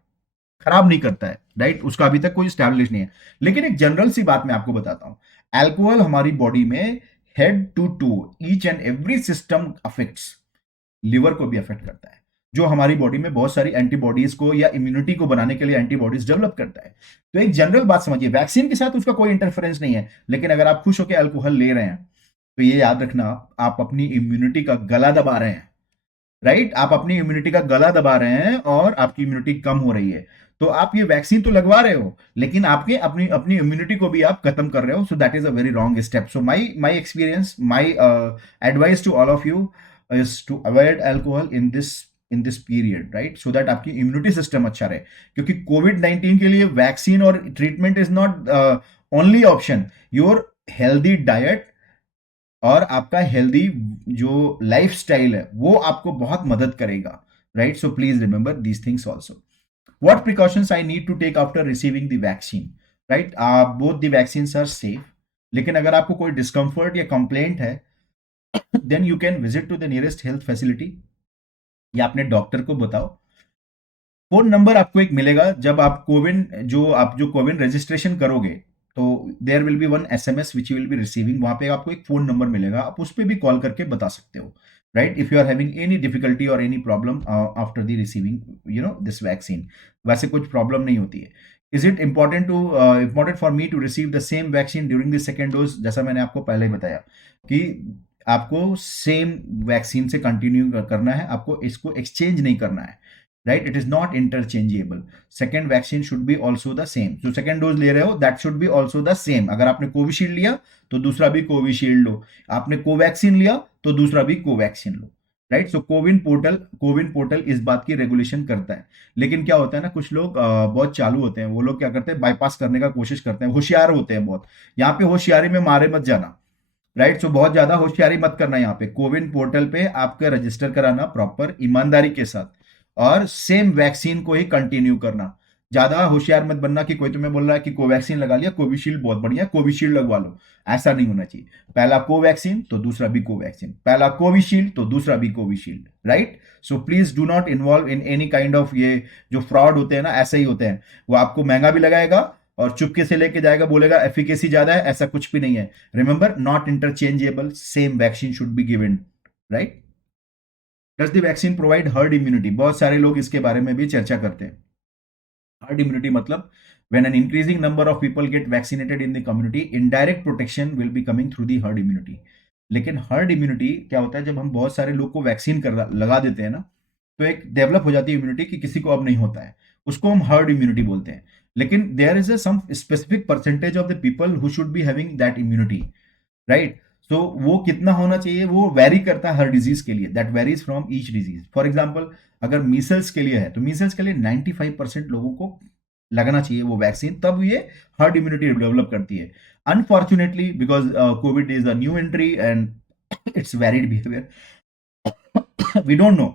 खराब नहीं करता है, राइट? उसका अभी तक कोई स्टैब्लिश नहीं है. लेकिन एक जनरल सी बात मैं आपको बताता हूं, अल्कोहल हमारी बॉडी में head to toe each and every system affects, liver को भी अफेक्ट करता है, जो हमारी बॉडी में बहुत सारी एंटीबॉडीज को या इम्यूनिटी को बनाने के लिए एंटीबॉडीज डेवलप करता है। तो एक जनरल बात समझिए, वैक्सीन के साथ उसका कोई इंटरफेरेंस नहीं है, लेकिन अगर आप खुश होकर अल्कोहल ले रहे हैं तो ये याद रखना, आप अपनी इम्यूनिटी का गला दबा रहे हैं। राइट, आप अपनी इम्यूनिटी का गला दबा रहे हैं और आपकी इम्यूनिटी कम हो रही है। तो आप ये वैक्सीन तो लगवा रहे हो, लेकिन आपके अपनी अपनी इम्यूनिटी को भी आप खत्म कर रहे हो। So that is a very wrong step. So my experience, my advice to all of you is to avoid alcohol in this period, right, so that आपकी इम्यूनिटी सिस्टम अच्छा रहे। क्योंकि कोविड-19 के लिए वैक्सीन और treatment is not only option. Your healthy diet और आपका हेल्दी जो लाइफस्टाइल है वो आपको बहुत मदद करेगा, right. So please remember these things also. What precautions I need to take after receiving the vaccine, right. Both the vaccine are safe, लेकिन अगर आपको कोई डिस्कम्फर्ट या कंप्लेंट है then you can visit to the nearest health facility या अपने doctor को बताओ। फोन नंबर आपको एक मिलेगा जब आप कोविन रजिस्ट्रेशन करोगे, तो there will be one SMS which you will be receiving. वहां पे आपको एक फोन नंबर मिलेगा, आप उस पर भी कॉल करके बता सकते हो, right, if you are having any difficulty और any problem after the receiving this vaccine. वैसे कुछ प्रॉब्लम नहीं होती है। Is it important for me to receive the same vaccine during the second dose? जैसा मैंने आपको पहले ही बताया कि आपको सेम वैक्सीन से कंटिन्यू करना है, आपको इसको एक्सचेंज नहीं करना है, right. It is not interchangeable. Second vaccine should be also the same. जो सेकेंड डोज ले रहे हो that should be also the same. अगर आपने कोविशील्ड लिया तो दूसरा भी कोविशील्ड लो, आपने कोवैक्सीन लिया तो दूसरा भी कोवैक्सीन लो, राइट। सो कोविन पोर्टल इस बात की रेगुलेशन करता है। लेकिन क्या होता है ना, कुछ लोग बहुत चालू होते हैं, वो लोग क्या करते हैं, बाईपास करने का कोशिश करते हैं, होशियार होते हैं बहुत। यहाँ पे होशियारी में मारे मत जाना, राइट। सो बहुत ज्यादा होशियारी मत करना। यहाँ पे कोविन पोर्टल पे आपका रजिस्टर कराना प्रॉपर ईमानदारी के साथ, और सेम वैक्सीन को ही कंटिन्यू करना। ज्यादा होशियार मत बनना कि कोई तुम्हें बोल रहा है कि कोवैक्सीन लगा लिया, कोविशील्ड बहुत बढ़िया, कोविशील्ड लगवा लो। ऐसा नहीं होना चाहिए। पहला कोवैक्सीन तो दूसरा भी कोवैक्सीन, पहला कोविशील्ड तो दूसरा भी Covishield, right. So please do not involve in any kind of ये जो फ्रॉड होते हैं ना, ऐसे ही होते हैं। वो आपको महंगा भी लगाएगा और चुपके से लेके जाएगा, बोलेगा एफिकेसी ज्यादा है, ऐसा कुछ भी नहीं है। Remember, not interchangeable, same vaccine should be given, right. Does the vaccine provide herd immunity? बहुत सारे लोग इसके बारे में भी चर्चा करते हैं। हर्ड इम्यूनिटी मतलब when an increasing number of people get vaccinated in the community, indirect protection will be coming through the herd immunity। लेकिन हर्ड इम्यूनिटी क्या होता है, जब हम बहुत सारे लोग को वैक्सीन कर लगा देते हैं ना, तो एक डेवलप हो जाती है इम्यूनिटी कि किसी को अब नहीं होता है, उसको हम हर्ड इम्यूनिटी बोलते हैं। लेकिन there is a some specific percentage of the people who should be having that immunity, right. So वो कितना होना चाहिए वो वेरी करता है हर डिजीज के लिए, that varies from each disease. For example, अगर मीसल्स के लिए है तो मीसल्स के लिए 95% लोगों को लगना चाहिए वो वैक्सीन, तब ये हर्ड इम्यूनिटी डेवलप करती है। Unfortunately because COVID is a new entry and its varied behaviour, we don't know,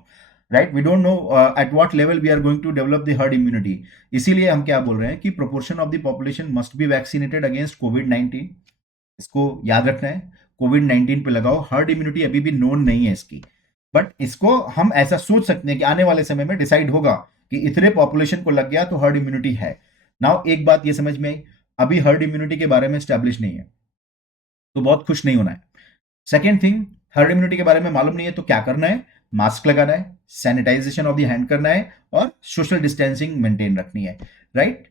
right, we don't know at what level we are going to develop the herd immunity. इसीलिए हम क्या बोल रहे हैं कि proportion of the population must be vaccinated against कोविड-19। इसको याद रखना है, कोविड-19 पे लगाओ। हर्ड इम्यूनिटी अभी भी नोन नहीं है इसकी, बट इसको हम ऐसा सोच सकते हैं कि आने वाले समय में डिसाइड होगा कि इतने पॉपुलेशन को लग गया तो हर्ड इम्यूनिटी है। नाउ एक बात ये समझ में आई, अभी हर्ड इम्यूनिटी के बारे में स्टैब्लिश नहीं है तो बहुत खुश नहीं होना है। सेकेंड थिंग, हर्ड इम्यूनिटी के बारे में मालूम नहीं है तो क्या करना है, मास्क लगाना है, सैनिटाइजेशन ऑफ द हैंड करना है और सोशल डिस्टेंसिंग मेंटेन रखनी है, right.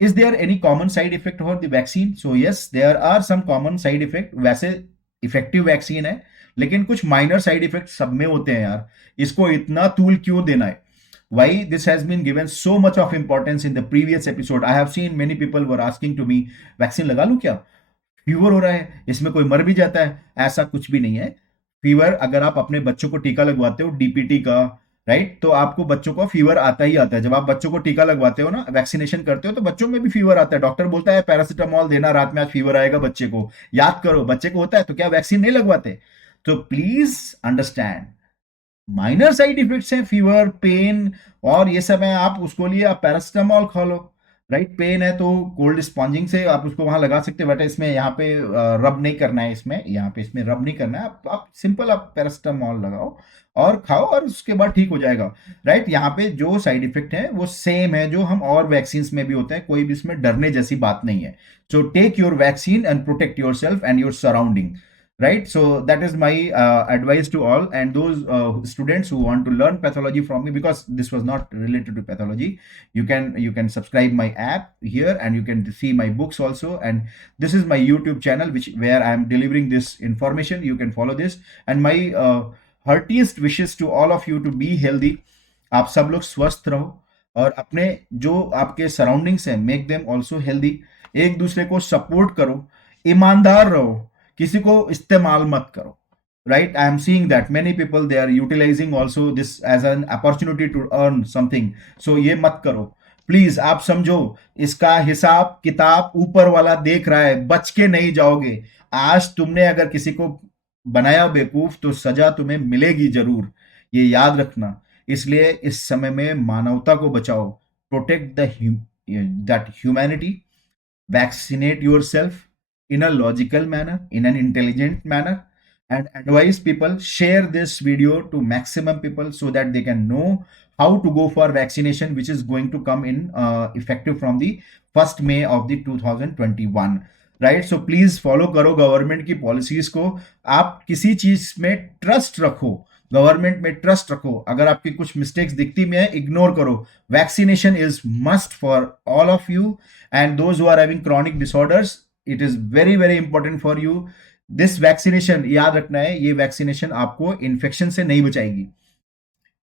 Is there any common side effect for the vaccine? So yes, there are some common side effect. वैसे इफेक्टिव वैक्सीन है, लेकिन कुछ माइनर साइड इफेक्ट सब में होते हैं यार। इसको इतना तूल क्यों देना है? Why this has been given so much of importance in the previous episode? I have seen many people were asking to me, vaccine लगा लूं क्या, फीवर हो रहा है, इसमें कोई मर भी जाता है। ऐसा कुछ भी नहीं है। फीवर, अगर आप अपने बच्चों को टीका लगवाते हो डीपीटी का, राइट, तो आपको बच्चों को फीवर आता ही आता है। जब आप बच्चों को टीका लगवाते हो ना, वैक्सीनेशन करते हो, तो बच्चों में भी फीवर आता है। डॉक्टर बोलता है पैरासिटामोल देना, रात में आज फीवर आएगा बच्चे को, याद करो। बच्चे को होता है तो क्या वैक्सीन नहीं लगवाते? तो please understand, minor side effects हैं, फीवर, पेन और ये सब है। आप उसको लिए आप पैरासिटामोल खा लो, राइट। पेन है तो कोल्ड स्पॉन्जिंग से आप उसको वहां लगा सकते हो, बट इसमें यहाँ पे रब नहीं करना है, इसमें यहाँ पे इसमें रब नहीं करना है। आप सिंपल आप पैरासिटामोल लगाओ और खाओ और उसके बाद ठीक हो जाएगा, राइट। यहाँ पे जो साइड इफेक्ट है वो सेम है जो हम और वैक्सीन में भी होते हैं, कोई भी इसमें डरने जैसी बात नहीं है। So take your vaccine and protect your self and your surrounding, right? So that is my advice to all, and those students who want to learn pathology from me, because this was not related to pathology, you can subscribe my app here, and you can see my books also, and this is my YouTube channel, which where I am delivering this information. You can follow this, and my heartiest wishes to all of you to be healthy. आप सब लोग स्वस्थ रहो, और अपने जो आपके surroundings हैं, मेक देम ऑल्सो हेल्दी। एक दूसरे को सपोर्ट करो, ईमानदार रहो, किसी को इस्तेमाल मत करो, right? I am seeing that many people, they are utilizing also this as an opportunity to earn something, so ये मत करो प्लीज। आप समझो, इसका हिसाब किताब ऊपर वाला देख रहा है, बच के नहीं जाओगे। आज तुमने अगर किसी को बनाया बेवकूफ, तो सजा तुम्हें मिलेगी जरूर, ये याद रखना। इसलिए इस समय में मानवता को बचाओ, protect the that humanity, vaccinate yourself in a logical manner, in an intelligent manner, and advise people, share this video to maximum people so that they can know how to go for vaccination, which is going to come in effective from the 1st May of the 2021, right? So please follow करो government की policies को। आप किसी चीज में trust रखो, government में trust रखो। अगर आपकी कुछ मिस्टेक्स दिखती में है, इग्नोर करो। Vaccination is must for all of you, and those who are having chronic disorders, it is very very important for you. This vaccination, याद रखना है, ये वैक्सीनेशन आपको इन्फेक्शन से नहीं बचाएगी।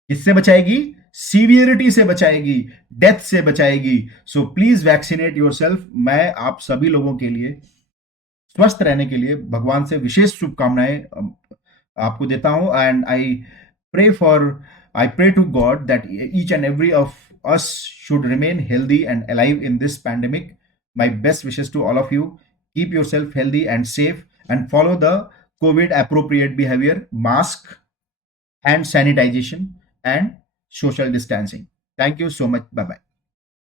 किससे बचाएगी? सीवियरिटी से बचाएगी, डेथ से बचाएगी। So please vaccinate yourself. मैं आप सभी लोगों के लिए, स्वस्थ रहने के लिए भगवान से विशेष शुभकामनाएं आपको देता हूं, and I pray to God that each and every of us should remain healthy and alive in this pandemic. My best wishes to all of you. Keep yourself healthy and safe, and follow the COVID appropriate behavior: mask, hand sanitization, and social distancing. Thank you so much. Bye bye.